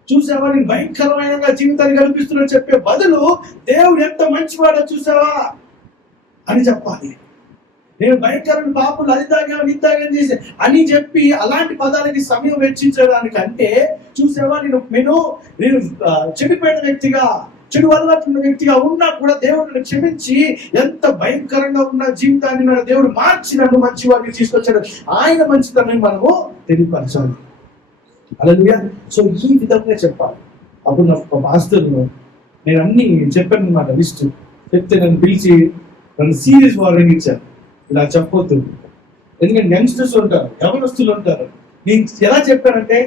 చూసావా, నేను భయంకరమైన జీవితాన్ని కల్పిస్తున్నా చెప్పే బదులు దేవుడు ఎంత మంచివాడో చూసావా అని చెప్పాలి. నేను భయంకరమైన పాపులు అది తాగాను, ఇది తాగాను చేసే అని చెప్పి అలాంటి పదాలకి సమయం వెచ్చించడానికంటే, చూసావా నేను చెడిపోయిన వ్యక్తిగా, చెడు అలవాటున్న వ్యక్తిగా ఉన్నా కూడా దేవుడిని క్షమించి ఎంత భయంకరంగా ఉన్న జీవితాన్ని మన దేవుడు మార్చి నన్ను మంచి వాడిని తీసుకొచ్చాడు. ఆయన మంచితనాన్ని మనము తెలియపరచాలి. హల్లెలూయా. సో ఈ విధంగా చెప్పాలి. అప్పుడు నా పాస్టర్ నేను అన్ని చెప్పాను అనమాట లిస్ట్. చెప్తే నన్ను పిలిచి నన్ను సీరియస్ వార్నింగ్ ఇచ్చారు, ఇలా చెప్పొద్దు. ఎందుకంటే యంగ్స్టర్స్ ఉంటారు, యవనస్తులు ఉంటారు. నేను ఎలా చెప్పానంటే,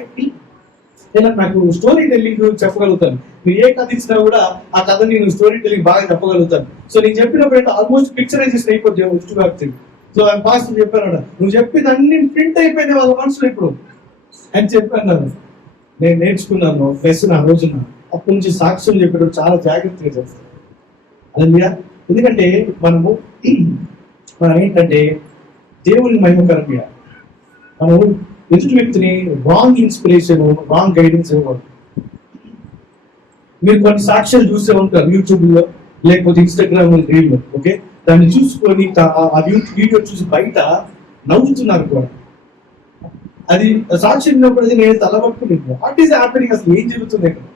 నేను నాకు స్టోరీ టెల్లింగ్ చెప్పగలుగుతాను. మీరు ఏ కథ ఇచ్చినా కూడా ఆ కథ నేను స్టోరీ టెల్లింగ్ బాగా చెప్పగలుగుతాను. సో నేను చెప్పినప్పుడు అంటే ఆల్మోస్ట్ పిక్చరైజేషన్ అయిపోతుంది. సో ఆయన పాస్టర్ చెప్పాను, నువ్వు చెప్పింది అన్ని ప్రింట్ అయిపోయింది వాళ్ళ మనసులో ఇప్పుడు అని చెప్పాను. నేను నేర్చుకున్నాను లెసన్ ఆ రోజున. అప్పటి నుంచి సాక్ష్యం చెప్పేటప్పుడు చాలా జాగ్రత్తగా చేస్తాను. అలా ఎందుకంటే మనం ఏంటంటే దేవుని మహిమకరంగా మనం ఎదుటి వ్యక్తిని రాంగ్ ఇన్స్పిరేషన్, రాంగ్ గైడెన్స్ ఇవ్వకూడదు. మీరు కొన్ని సాక్ష్యాలు చూసే ఉంటారు యూట్యూబ్ లో, లేకపోతే ఇన్స్టాగ్రామ్ రీల్ లో. ఓకే, దాన్ని చూసుకొని ఆ వీడియో చూసి బయట నవ్వుతున్నారు కూడా. అది సాక్ష్యం ఉన్నప్పుడు నేను తలబట్టుకున్నాను, వాట్ ఈస్ హ్యాపెనింగ్, అసలు ఏం జరుగుతుంది ఇక్కడ,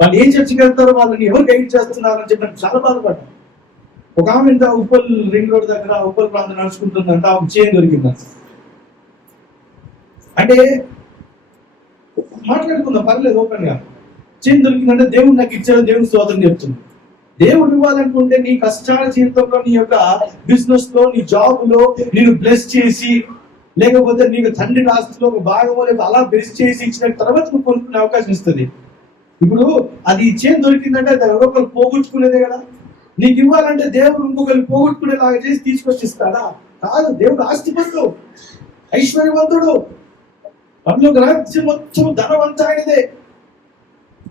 వాళ్ళు ఏం చర్చకెళ్తారో, వాళ్ళని ఎవరు గైడ్ చేస్తున్నారు అని చెప్పి చాలా బాధపడ్డా. ఒక ఆమె ఇంత ఉప్పల్ రింగ్ రోడ్ దగ్గర ఉప్పల్ ప్రాంతం నడుచుకుంటుందంట, ఆమె చైన్ దొరికిందంట. అంటే మాట్లాడుకుందాం పర్లేదు ఓపెన్ గా. చైన్ దొరికిందంటే దేవుడు నాకు ఇచ్చాడు, దేవుడు స్తోత్రం చెప్తుంది. దేవుడు ఇవ్వాలనుకుంటే నీ కష్టాల జీవితంలో, నీ యొక్క బిజినెస్ లో, నీ జాబ్ లో నేను బ్లెస్ చేసి, లేకపోతే నీకు తండ్రి ఆస్తిలో ఒక భాగమో లేదు అలా బ్లెస్ చేసి ఇచ్చిన తర్వాత నువ్వు కొనుక్కునే అవకాశం ఇస్తుంది. ఇప్పుడు అది చైన్ దొరికిందంటే అది ఎవరొకరు పోగొట్టుకునేదే కదా. నీకు ఇవ్వాలంటే దేవుడు ఇంకొకరు పోగొట్టుకునేలాగా చేసి తీసుకొచ్చి ఇస్తాడా? కాదు. దేవుడు ఆస్తిపరుడు, ఐశ్వర్యవంతుడు, పనులు రాజ్యం మొత్తం ధనవంతా ఆయనదే.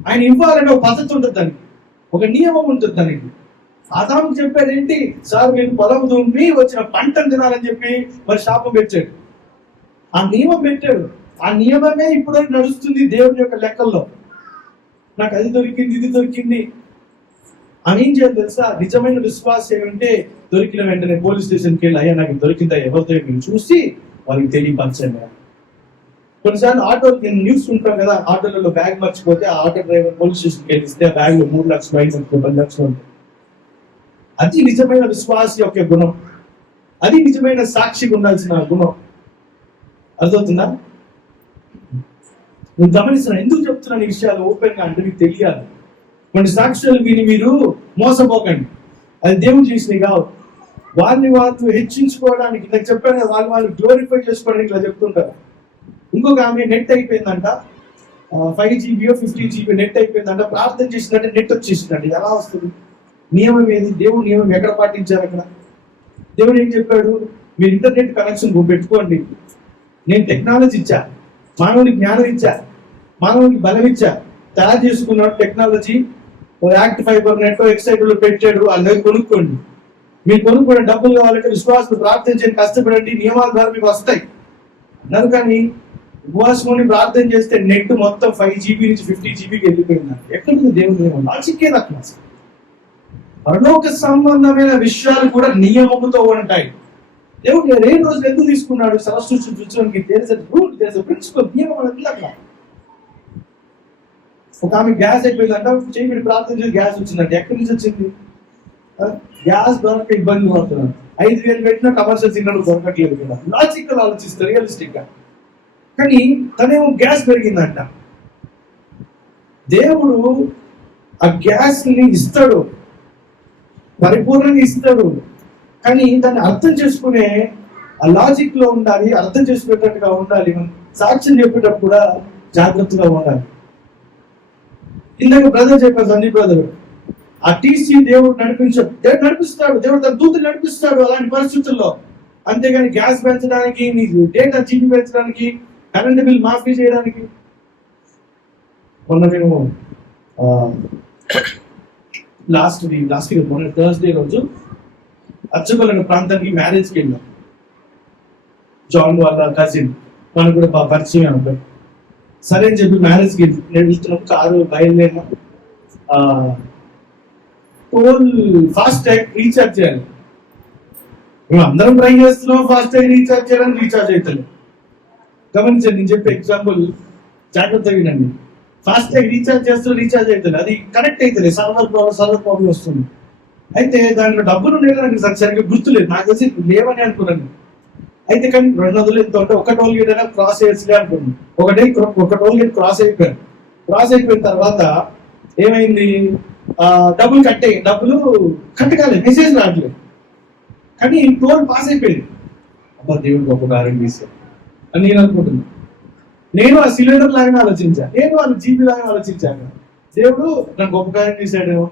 ఆయన ఇవ్వాలంటే ఒక పద్ధతి ఉంటుంది, దానికి ఒక నియమం ఉంటుంది. దానికి ఆదాము చెప్పాడు ఏంటి, సార్ మీరు పొలం దుమ్మి వచ్చిన పంటను తినాలని చెప్పి మరి శాపం పెట్టాడు. ఆ నియమం పెట్టాడు. ఆ నియమమే ఇప్పుడు నడుస్తుంది దేవుని యొక్క లెక్కల్లో. నాకు అది దొరికింది, ఇది దొరికింది అని ఏం చేయాలి తెలుసా? నిజమైన విశ్వాసం ఏమంటే దొరికిన వెంటనే పోలీస్ స్టేషన్కి వెళ్ళి, అయ్యా నాకు దొరికిందా, ఎవరితో మీరు చూసి వాళ్ళకి తెలియపరచండి. కొన్నిసార్లు ఆటో న్యూస్ ఉంటాం కదా, ఆటోలలో బ్యాగ్ మర్చిపోతే ఆ ఆటో డ్రైవర్ పోలీస్ స్టేషన్కి వెళ్ళిస్తే ఆ బ్యాగ్ లో 3 లక్షలు 10 లక్షలు ఉంటాయి. అది నిజమైన విశ్వాస యొక్క గుణం. అది నిజమైన సాక్షిగా ఉండాల్సిన గుణం. అర్థమవుతుందా? నువ్వు గమనిస్తున్నా, ఎందుకు చెప్తున్నాను ఈ విషయాలు ఓపెన్ గా అంటే మీకు తెలియాలి. కొన్ని సాక్ష్యాలు విని మీరు మోసపోకండి, అది దేవుడు చేసినవి కావు. వాళ్ళని వాళ్ళు హెచ్చించుకోవడానికి, నేను చెప్పాను కదా, వాళ్ళు గ్లోరిఫై చేసుకోవడానికి ఇలా చెప్తుంటారు. ఇంకొక ఆమె నెట్ అయిపోయిందంట, 5 GB 50 GB నెట్ అయిపోయిందంట, ప్రార్థన చేసిందంటే నెట్ వచ్చేసిందంట. ఎలా వస్తుంది? నియమం ఏది? దేవుడు నియమం ఎక్కడ పాటించారు అక్కడ? దేవుడు ఏం చెప్పాడు? మీరు ఇంటర్నెట్ కనెక్షన్ పెట్టుకోండి, నేను టెక్నాలజీ ఇచ్చా, మానవునికి జ్ఞానం ఇచ్చా, మానవునికి బలం ఇచ్చా, తయారు చేసుకున్నాడు టెక్నాలజీ, యాక్ట్ ఫైబర్ నెట్ ఎక్సైబుల్ పెట్టాడు, వాళ్ళ దగ్గర కొనుక్కోండి. మీరు కొనుక్కోండి, డబ్బులు కావాలంటే విశ్వాసం ప్రార్థించండి, కష్టపడండి, నియమాల ద్వారా మీకు వస్తాయి అన్నారు. కానీ ఉపవాసం ప్రార్థన చేస్తే నెట్ మొత్తం 5 GB నుంచి 50 GBకి వెళ్ళిపోయింది. ఎక్కడికి దేవుడు నియమం? లాజిక్కే అట్లా. పరలోక సంబంధమైన విషయాలు కూడా నియమముతో ఉంటాయి. దేవుడు ఏ రోజులు ఎందుకు తీసుకున్నాడు? సరస్సు చూచడానికి ప్రిన్సిపల్, నియమం అనేది అట్లా. ఒక ఆమె గ్యాస్ అయిపోయిందంట, చేయబడి ప్రార్థన చేసి గ్యాస్ వచ్చిందంట. ఎక్కడి నుంచి వచ్చింది? గ్యాస్ దొరక ఇబ్బంది పడుతున్నాడు. 5,000 పెట్టినా కమర్షియల్ సిలిండర్ దొరకట్లేదు కదా. లాజికల్ ఆలోచిస్తారు, రియలిస్టిక్ గా. కానీ తనేమో గ్యాస్ పెరిగిందంట. దేవుడు ఆ గ్యాస్ ని ఇస్తాడు, పరిపూర్ణంగా ఇస్తాడు. కానీ దాన్ని అర్థం చేసుకునే ఆ లాజిక్ లో ఉండాలి, అర్థం చేసుకునేటట్టుగా ఉండాలి. సాక్ష్యం చెప్పేటప్పుడు కూడా జాగ్రత్తగా ఉండాలి. ఇందాక బ్రదర్ చెప్పారు, సందీప్ బ్రదర్, ఆ టీసీ దేవుడు నడిపిస్తాడు, దేవుడు తన దూతలు నడిపిస్తాడు అలాంటి పరిస్థితుల్లో. అంతేగాని గ్యాస్ పెంచడానికి, నీ డేటా జీబీ పెంచడానికి, కరెంట్ బిల్ మాఫీ చేయడానికి. మొన్న మేము లాస్ట్ మొన్న థర్స్డే రోజు అచ్చగొల్ల ప్రాంతానికి మ్యారేజ్కి వెళ్ళాం. జాన్ వాళ్ళ కజిన్, మనకు కూడా పరిచయం ఉంటాయి. సరే అని చెప్పి మ్యారేజ్కి వెళ్తున్నాం, కారు బయలుదేరినాం. టోల్ ఫాస్ట్ ట్యాగ్ రీఛార్జ్ చేయాలి. మేము అందరం ట్రై చేస్తున్నాం ఫాస్ట్ ట్యాగ్ రీఛార్జ్ చేయడానికి, రీఛార్జ్ అవుతుంది. గమనించండి, నేను చెప్పే ఎగ్జాంపుల్ జాగ్రత్తగా వినండి. ఫాస్ట్ ట్యాగ్ రీఛార్జ్ చేస్తూ రీఛార్జ్ అవుతుంది, అది కనెక్ట్ అవుతుంది, సర్వర్ ప్రాబ్లం వస్తుంది. అయితే దాంట్లో డబ్బులు ఉండేది నాకు సరిగ్గా గుర్తులేదు, నాకు తెలిసి లేవని అనుకున్నాను. అయితే కానీ 200 ఎంత ఉంటే ఒక టోల్ గేట్ అయినా క్రాస్ చేయొచ్చులే అనుకున్నాను. ఒక టోల్ గేట్ క్రాస్ అయిపోయాను. క్రాస్ అయిపోయిన తర్వాత ఏమైంది, డబ్బులు కట్టగాలి, మెసేజ్ రావట్లేదు. కానీ టోల్ పాస్ అయిపోయింది. అబ్బా దేవుడు గొప్ప కార్యం చేశాడు అని నేను అనుకుంటున్నాను. నేను ఆ సిలిండర్ లాగానే ఆలోచించాను, నేను వాళ్ళ జీబీ లాగానే ఆలోచించాను. దేవుడు నాకు గొప్ప కార్యం చేశాడేమో,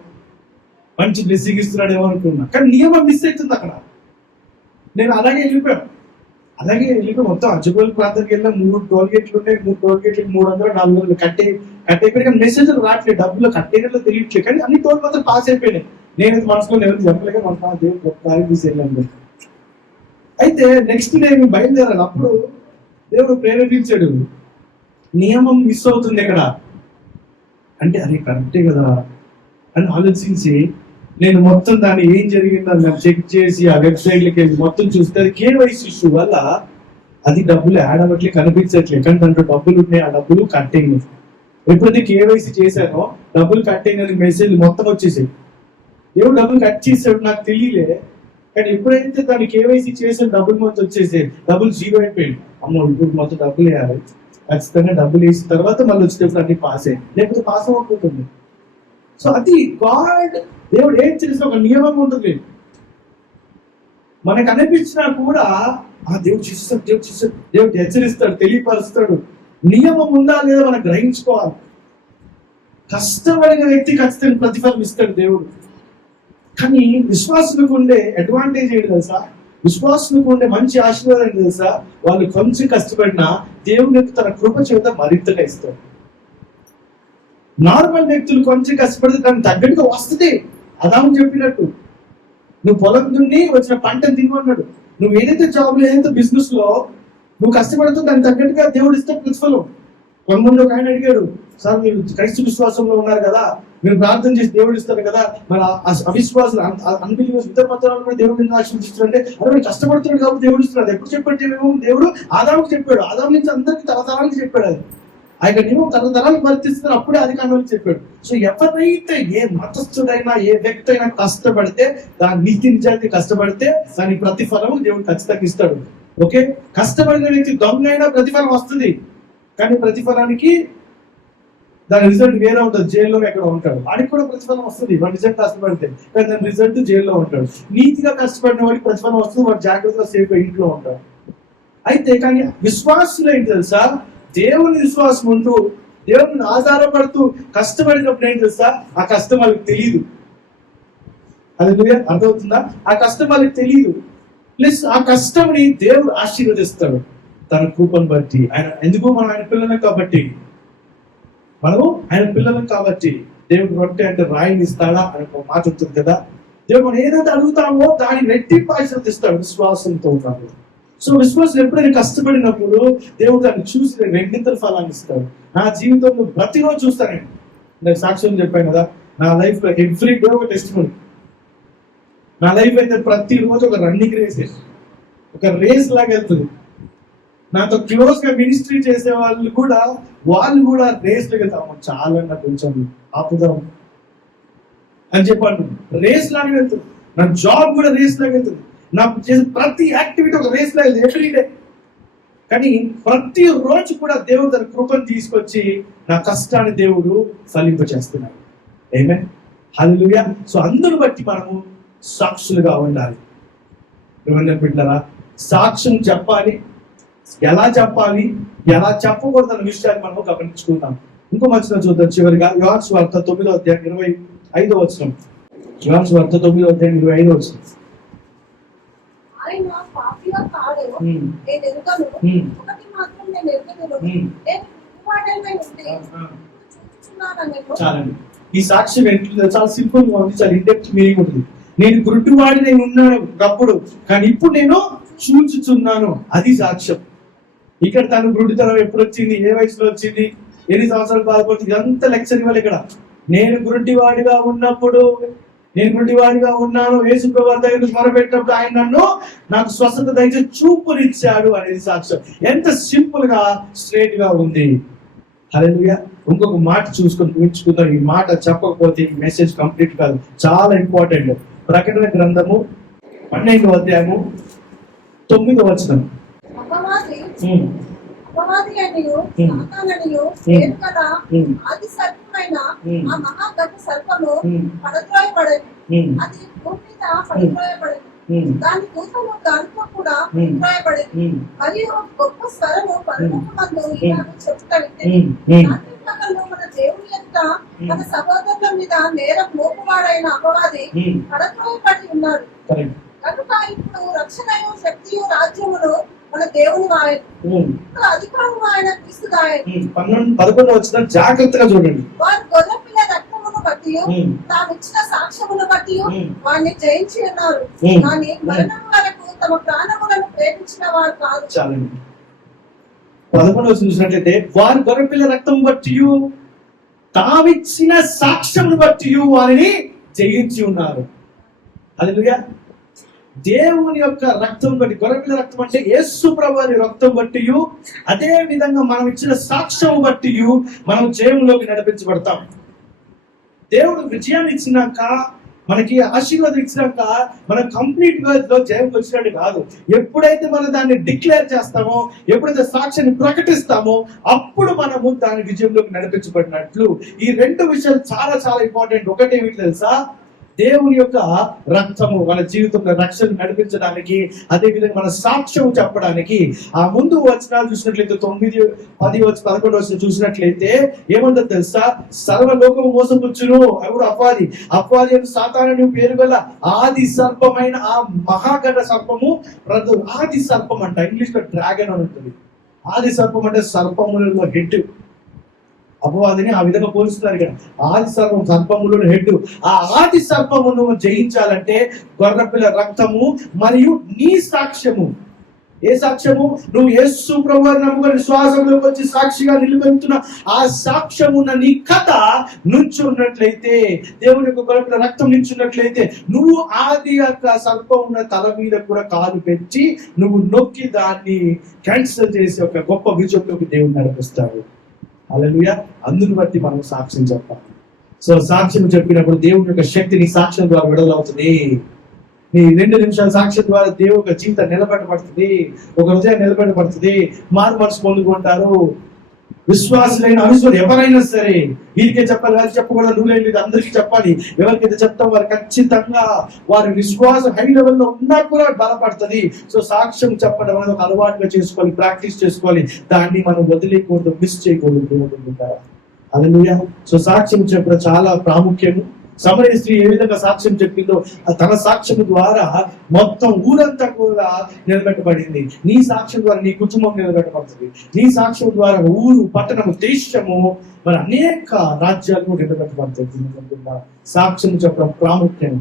మంచి బ్లెస్సింగ్ ఇస్తున్నాడేమో అనుకున్నా. కానీ నియమం మిస్ అవుతుంది అక్కడ. నేను అలాగే వెళ్ళిపోయాను. మొత్తం అజ్జగోల్ ప్రాంతానికి వెళ్ళిన 3 టోల్ గేట్లు ఉన్నాయి. 3 టోల్ గేట్లకి 300-400 కట్టయిపోయి మెసేజ్లు రావట్లేదు, డబ్బులు కట్టేయడంలో తెలియట్లేదు. కానీ అన్ని టోల్ మాత్రం పాస్ అయిపోయినాయి. నేను మనసులో ఎవరు చెప్పలేక మన దేవుడు గొప్ప కార్యం చేసేయాలి. అయితే నెక్స్ట్ నేను బయలుదేరాలి. అప్పుడు దేవుడు ప్రేరేపించాడు, నియమం మిస్ అవుతుంది ఇక్కడ అంటే అది కరెక్టే కదా అని ఆలోచించి నేను మొత్తం దాన్ని ఏం జరిగిందని నేను చెక్ చేసి ఆ వెబ్సైట్లకి వెళ్ళి మొత్తం చూస్తే అది కేవైసీ ఇష్యూ వల్ల అది డబ్బులు యాడ్ అవ్వట్లే, కనిపించట్లేదు. కానీ దాంట్లో డబ్బులు ఉన్నాయి, ఆ డబ్బులు కట్టింగ్. ఎప్పుడైతే కేవైసీ చేశానో డబ్బులు కట్టింగ్ అని మెసేజ్ మొత్తం వచ్చేసాయి. దేవుడు డబ్బులు కట్ చేసాడు నాకు తెలియలే. కానీ ఎప్పుడైతే దాన్ని కేవైసీ చేసాడు డబ్బులు మొత్తం వచ్చేసాయి, డబ్బులు 0 అయిపోయింది. అమ్మో ఇప్పుడు మొత్తం డబ్బులు వేయాలి, ఖచ్చితంగా డబ్బులు వేసిన తర్వాత మళ్ళీ వచ్చేటప్పుడు అన్ని పాస్ అయ్యాయి, లేకపోతే పాస్ అవ్వకపోతుంది. సో అది గాడ్, దేవుడు ఏం చేసిన ఒక నియమం ఉంటుంది. మనకు అనిపించినా కూడా దేవుడు చేస్తాడు, దేవుడు హెచ్చరిస్తాడు, తెలియపరుస్తాడు. నియమం ఉందా లేదా మనం గ్రహించుకోవాలి. కష్టపడిన వ్యక్తి ఖచ్చితంగా ప్రతిఫలం ఇస్తాడు దేవుడు. కానీ విశ్వాసులకు ఉండే అడ్వాంటేజ్ ఏంటి తెలుసా? విశ్వాసులకు ఉండే మంచి ఆశీర్వాదం ఏంటి తెలుసా? వాళ్ళు కొంచెం కష్టపడినా దేవుని తన కృప చేత మరింతగా ఇస్తాడు. నార్మల్ వ్యక్తులు కొంచెం కష్టపడితే దానికి తగ్గట్టుగా వస్తుంది. అదాము చెప్పినట్టు, నువ్వు పొలం దున్ని వచ్చిన పంటను తినమన్నాడు. నువ్వు ఏదైతే జాబ్ లో ఏదైతే బిజినెస్ లో నువ్వు కష్టపడుతూ దానికి తగ్గట్టుగా దేవుడు ఇస్తే ప్రతిఫలం. కొంతమంది ఒక ఆయన అడిగాడు, సార్ మీరు క్రైస్తవ విశ్వాసంలో ఉన్నారు కదా, మీరు ప్రార్థన చేసి దేవుడు ఇస్తారు కదా, మరి అవిశ్వాసులు అన్బిలీవర్స్ ఇతర మతాలను కూడా దేవుడిని ఆశీర్వదిస్తున్నారంటే అదే మీరు కష్టపడుతున్నాడు కాబట్టి దేవుడు ఇస్తున్నాడు. ఎప్పుడు చెప్పాడు మేము? దేవుడు ఆదాముకి చెప్పాడు, ఆదాము నుంచి అందరికి తరతరానికి చెప్పాడు. అది ఆ యొక్క నియమం తరతరాలకు వర్తిస్తున్నారు, అప్పుడే అది కారణాలకు చెప్పాడు. సో ఎవరైతే ఏ మతస్థుడైనా ఏ వ్యక్తి అయినా కష్టపడితే, దాని నీతి నిజాయితీ కష్టపడితే దాని ప్రతిఫలం దేవుడు ఖచ్చితంగా ఇస్తాడు. ఓకే, కష్టపడిన వ్యక్తి దొంగ అయినా ప్రతిఫలం వస్తుంది, కానీ ప్రతిఫలానికి దాని రిజల్ట్ వేరే ఉంటుంది. జైల్లో ఎక్కడ ఉంటాడు, వాడికి కూడా ప్రతిఫలం వస్తుంది. వాడు నిజంగా కష్టపడితే, కానీ దాని రిజల్ట్ జైల్లో ఉంటాడు. నీతిగా కష్టపడిన వాడికి ప్రతిఫలం వస్తుంది, వాడు జాగ్రత్తగా సేఫ్ ఇంట్లో ఉంటాడు. అయితే కానీ విశ్వాసులు ఏంటి తెలుసా? దేవుని విశ్వాసం ఉంటూ దేవుని ఆధారపడుతూ కష్టపడినప్పుడు ఏంటి తెలుసా? ఆ కష్టం వాళ్ళకి తెలియదు. అది అర్థమవుతుందా? ఆ కష్టం వాళ్ళకి తెలియదు. ప్లస్ ఆ కష్టంని దేవుడు ఆశీర్వదిస్తాడు తన కృపను బట్టి. ఆయన ఎందుకు మనం ఆయన పిల్లలం కాబట్టి, దేవుడు రొట్టె అంటే రాయిని ఇస్తాడా అని ఒక మాట ఉంటుంది కదా. దేవుడు మనం ఏదైతే అడుగుతామో దాన్ని రెట్టింపు ఆశీర్వదిస్తాడు విశ్వాసంతో ఉన్నాడు. సో విశ్వాసం ఎప్పుడైనా కష్టపడినప్పుడు దేవుడు దాన్ని చూసి రెండింతల ఫలాన్ని ఇస్తాడు. నా జీవితంలో ప్రతిరోజు చూస్తాను. నేను సాక్ష్యం చెప్పాను కదా, నా లైఫ్ లో ఎవ్రీ డే ఒక టెస్టిమనీ. నా లైఫ్ అయితే ప్రతిరోజు ఒక రన్నింగ్ రేస్, ఒక రేస్ లాగా వెళ్తుంది. నాతో క్లోజ్ గా మినిస్ట్రీ చేసే వాళ్ళు కూడా రేస్ లాగా వెళ్తాము. చాలా కొంచెం ఆపుదాం అని చెప్పాను. రేస్ లాగా వెళ్తుంది. నా జాబ్ కూడా రేస్ లాగా వెళ్తుంది. నాకు చేసే ప్రతి యాక్టివిటీ ఒక రేస్ లాగా ఎవ్రీ డే. కానీ ప్రతి రోజు కూడా దేవుడు తన కృపను తీసుకొచ్చి నా కష్టాన్ని దేవుడు ఫలింపచేస్తున్నాడు. ఆమేన్, హల్లెలూయా. సో అందును బట్టి మనము సాక్షులుగా ఉండాలి. ఏమన్నా బిడ్డలారా, సాక్ష్యం చెప్పాలి. ఎలా చెప్పాలి, ఎలా చెప్పకూడదు అన్న విషయాన్ని మనం గమనించుకుందాం. ఇంకో వచనం చూద్దాం చివరిగా. యోహాను సువార్త 9వ అధ్యాయం 25వ వచనం. యోహాను సువార్త 9వ అధ్యాయం 25వ వచనం. ఆయన పాపిగా కాడు, నేను ఎరుగను. ఒకటి మాత్రం నేను ఎరుగను, నేను గుడ్డివాడనై ఉండి చూచుచున్నానని. చాలండి. ఈ సాక్ష్యం ఏంటంటే చాలా సింపుల్ గా ఉంది, చాలా ఇండెప్త్ మీనింగ్ ఉంటుంది. నేను గుడ్డివాడినై ఉన్నాను ఒకప్పుడు, కానీ ఇప్పుడు నేను చూచుచున్నాను. అది సాక్ష్యం. ఇక్కడ తను గుడ్డితనం ఎప్పుడు వచ్చింది, ఏ వయసులో వచ్చింది, ఎన్ని సంవత్సరాలు బాధపడుతుంది, ఇదంతా లెక్చర్ ఇవ్వాలి ఇక్కడ. నేను గుడ్డివాడిగా ఉన్నప్పుడు, నేను గుడ్డివాడిగా ఉన్నాను, యేసు ప్రభువు దగ్గర మొరపెట్టినప్పుడు ఆయన నాకు స్వస్థత దయచేసి చూపునిచ్చాడు అనేది సాక్ష్యం. ఎంత సింపుల్ గా స్ట్రైట్ గా ఉంది. హల్లెలూయా. ఇంకొక మాట చూసుకొని ఊహించుకుందాం. ఈ మాట చెప్పకపోతే ఈ మెసేజ్ కంప్లీట్ కాదు. చాలా ఇంపార్టెంట్. ప్రకటన గ్రంథము 12వ అధ్యాయము 9వ వచనం. అపవాది అనియు సాతాననియు పేరు గల ఆది సర్పమునకు రూపమైన ఉమ్, ఆ మహాగడ్డ సర్పము ఉమ్, పడద్రోయబడేది. ఉమ్, అది భూమి మీద పడద్రోయబడేది. ఉమ్, దాని దూతలు దానితో కూడా ఉమ్, పడద్రోయబడేది. ఉమ్, మరియు ఒక గొప్ప స్వరము పరలోకమందు ఇలాగ చెప్తా వింటేది, ఉమ్, ఉమ్, రాత్రి పగలు మన దేవుని యొక్క మన సహోదరుల మీద నేరం మోపువాడైన అపవాది ఉమ్. పడద్రోయబడి ఉన్నాడు. Correct. కనుక ఇప్పుడు రక్షణయు శక్తియు రాజ్యములు మన దేవుని ఆయన, ఉమ్, అధికారము ఆయన క్రీస్తు ఆయన. 11 వచ్చిన జాగ్రత్తగా చూడండి. వారు గొర్రె పిల్ల రక్తమును బట్టి ఉమ్, తాము ఇచ్చిన సాక్ష్యమును బట్టి ఉమ్, వారిని జయించి ఉన్నారు. ఉమ్. కానీ మరణం వరకు తమ ప్రాణములను ప్రేమించిన వారు కాదు. చాలండి. 11 చూసినట్లయితే వారి గొర్రెపిల్ల రక్తం బట్టి తావిచ్చిన సాక్ష్యం బట్టి వారిని జయించి ఉన్నారు. హల్లెలూయా. దేవుని యొక్క రక్తం బట్టి, గొర్రెపిల్ల రక్తం అంటే యేసు ప్రభువుని రక్తం బట్టి, అదే విధంగా మనం ఇచ్చిన సాక్ష్యం బట్టి మనం జయంలోకి నడిపించబడతాం. దేవుడు విజయాన్ని ఇచ్చినాక, మనకి ఆశీర్వాదం ఇచ్చినాక మనం కంప్లీట్ గా జయం వచ్చినట్టు కాదు. ఎప్పుడైతే మనం దాన్ని డిక్లేర్ చేస్తామో, ఎప్పుడైతే సాక్ష్యాన్ని ప్రకటిస్తామో, అప్పుడు మనము దాని విజయంలోకి నడిపించబడినట్లు. ఈ 2 విషయాలు చాలా చాలా ఇంపార్టెంట్. ఒకటి ఏమిటి తెలుసా? దేవుని యొక్క రక్తము మన జీవితంలో రక్షణ నడిపించడానికి, అదే విధంగా మన సాక్ష్యం చెప్పడానికి. ఆ ముందు వచనాలు చూసినట్లయితే 9, 10, 11 చూసినట్లయితే ఏమంటో తెలుసా? సర్వలోకము మోసపుచ్చును. ఎవడు? అపవాది అని సాతాను పేరు గల ఆది సర్పమైన ఆ మహాగణ సర్పము, ఆది సర్పం అంట. ఇంగ్లీష్ లో డ్రాగన్ అని ఉంటుంది. ఆది సర్పం అంటే సర్పములలో హెడ్. అపవాదిని ఆ విధంగా పోలుస్తున్నారు ఇక్కడ. ఆది సర్పం, సర్పములను హెడ్. ఆ ఆది సర్పమును జయించాలంటే గొర్రెపిల్ల రక్తము మరియు నీ సాక్ష్యము. ఏ సాక్ష్యము? నువ్వు యేసు ప్రభువుని నమ్ముకొని విశ్వాసంలోకి వచ్చి సాక్షిగా నిలబెడుతున్న ఆ సాక్ష్యమున్న నీ కథ నుంచున్నట్లయితే, దేవుని యొక్క గొర్రెపిల్ల రక్తం నించున్నట్లయితే, నువ్వు ఆది యొక్క సర్పం ఉన్న తల మీద కూడా కాలు పెట్టి నువ్వు నొక్కి దాన్ని క్యాన్సిల్ చేసి ఒక గొప్ప విజయంలోకి దేవుడు నడిపిస్తాడు. హల్లెలూయా. అందుని బట్టి మనం సాక్ష్యం చెప్పాలి. సో సాక్ష్యం చెప్పినప్పుడు దేవుని యొక్క శక్తి నీ సాక్ష్యం ద్వారా విడుదలవుతుంది. నీ 2 నిమిషాల సాక్ష్యం ద్వారా దేవుని యొక్క జీవితం నిలబెట్టబడుతుంది, ఒక హృదయం నిలబెట్టబడుతుంది, మారు మనసు పొందుకుంటారు. విశ్వాసులైన అవిశ్వాసులు ఎవరైనా సరే వీరికే చెప్పాలి, వారికి చెప్పకూడదు, నువ్వు లేదు, అందరికీ చెప్పాలి. ఎవరికైతే చెప్తాం వారు ఖచ్చితంగా వారి విశ్వాసం హై లెవెల్లో ఉన్నా కూడా బలపడుతుంది. సో సాక్ష్యం చెప్పడం అనేది ఒక అలవాటుగా చేసుకోవాలి, ప్రాక్టీస్ చేసుకోవాలి. దాన్ని మనం వదిలేయకూడదు, మిస్ చేయకూడదు. హల్లెలూయా. సో సాక్ష్యం చెప్పడం చాలా ప్రాముఖ్యము. సమరయ స్త్రీ ఏ విధంగా సాక్ష్యం చెప్పిందో, తన సాక్ష్యం ద్వారా మొత్తం ఊరంతా కూడా నిలబెట్టబడింది. నీ సాక్ష్యం ద్వారా నీ కుటుంబం నిలబెట్టబడుతుంది. నీ సాక్ష్యం ద్వారా ఊరు, పట్టణము, దేశము, మరి అనేక రాజ్యాలు నిలబెట్టబడుతుంది. సాక్ష్యం చెప్పడం ప్రాముఖ్యం.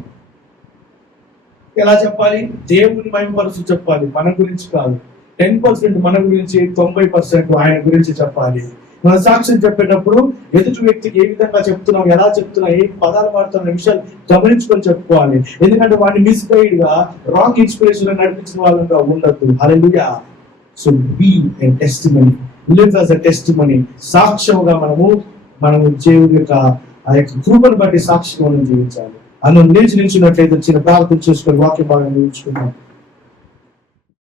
ఎలా చెప్పాలి? దేవుని మహిమపరుస్తూ చెప్పాలి, మన గురించి కాదు. 10% మన గురించి, 90% ఆయన గురించి చెప్పాలి. మన సాక్ష్యం చెప్పేటప్పుడు ఎదుటి వ్యక్తికి ఏ విధంగా చెప్తున్నాం, ఎలా చెప్తున్నాం, ఏ పదాలు వాడుతున్న విషయాలు గమనించుకొని చెప్పుకోవాలి. ఎందుకంటే వాడిని మిస్గైడ్ గా, రాంగ్ ఇన్స్పిరేషన్ నడిపించిన వాళ్ళంగా ఉండద్దు. Hallelujah. So be a testimony, live as a testimony. సాక్ష్యంగా మనము దేవుని యొక్క ఆ యొక్క కృపను బట్టి సాక్ష్యం మనం జీవించాలి. అన్నం నిలిచినట్లయితే చిన్న ప్రార్థన చేసుకొని వాక్య భాగం నేర్చుకున్నాం.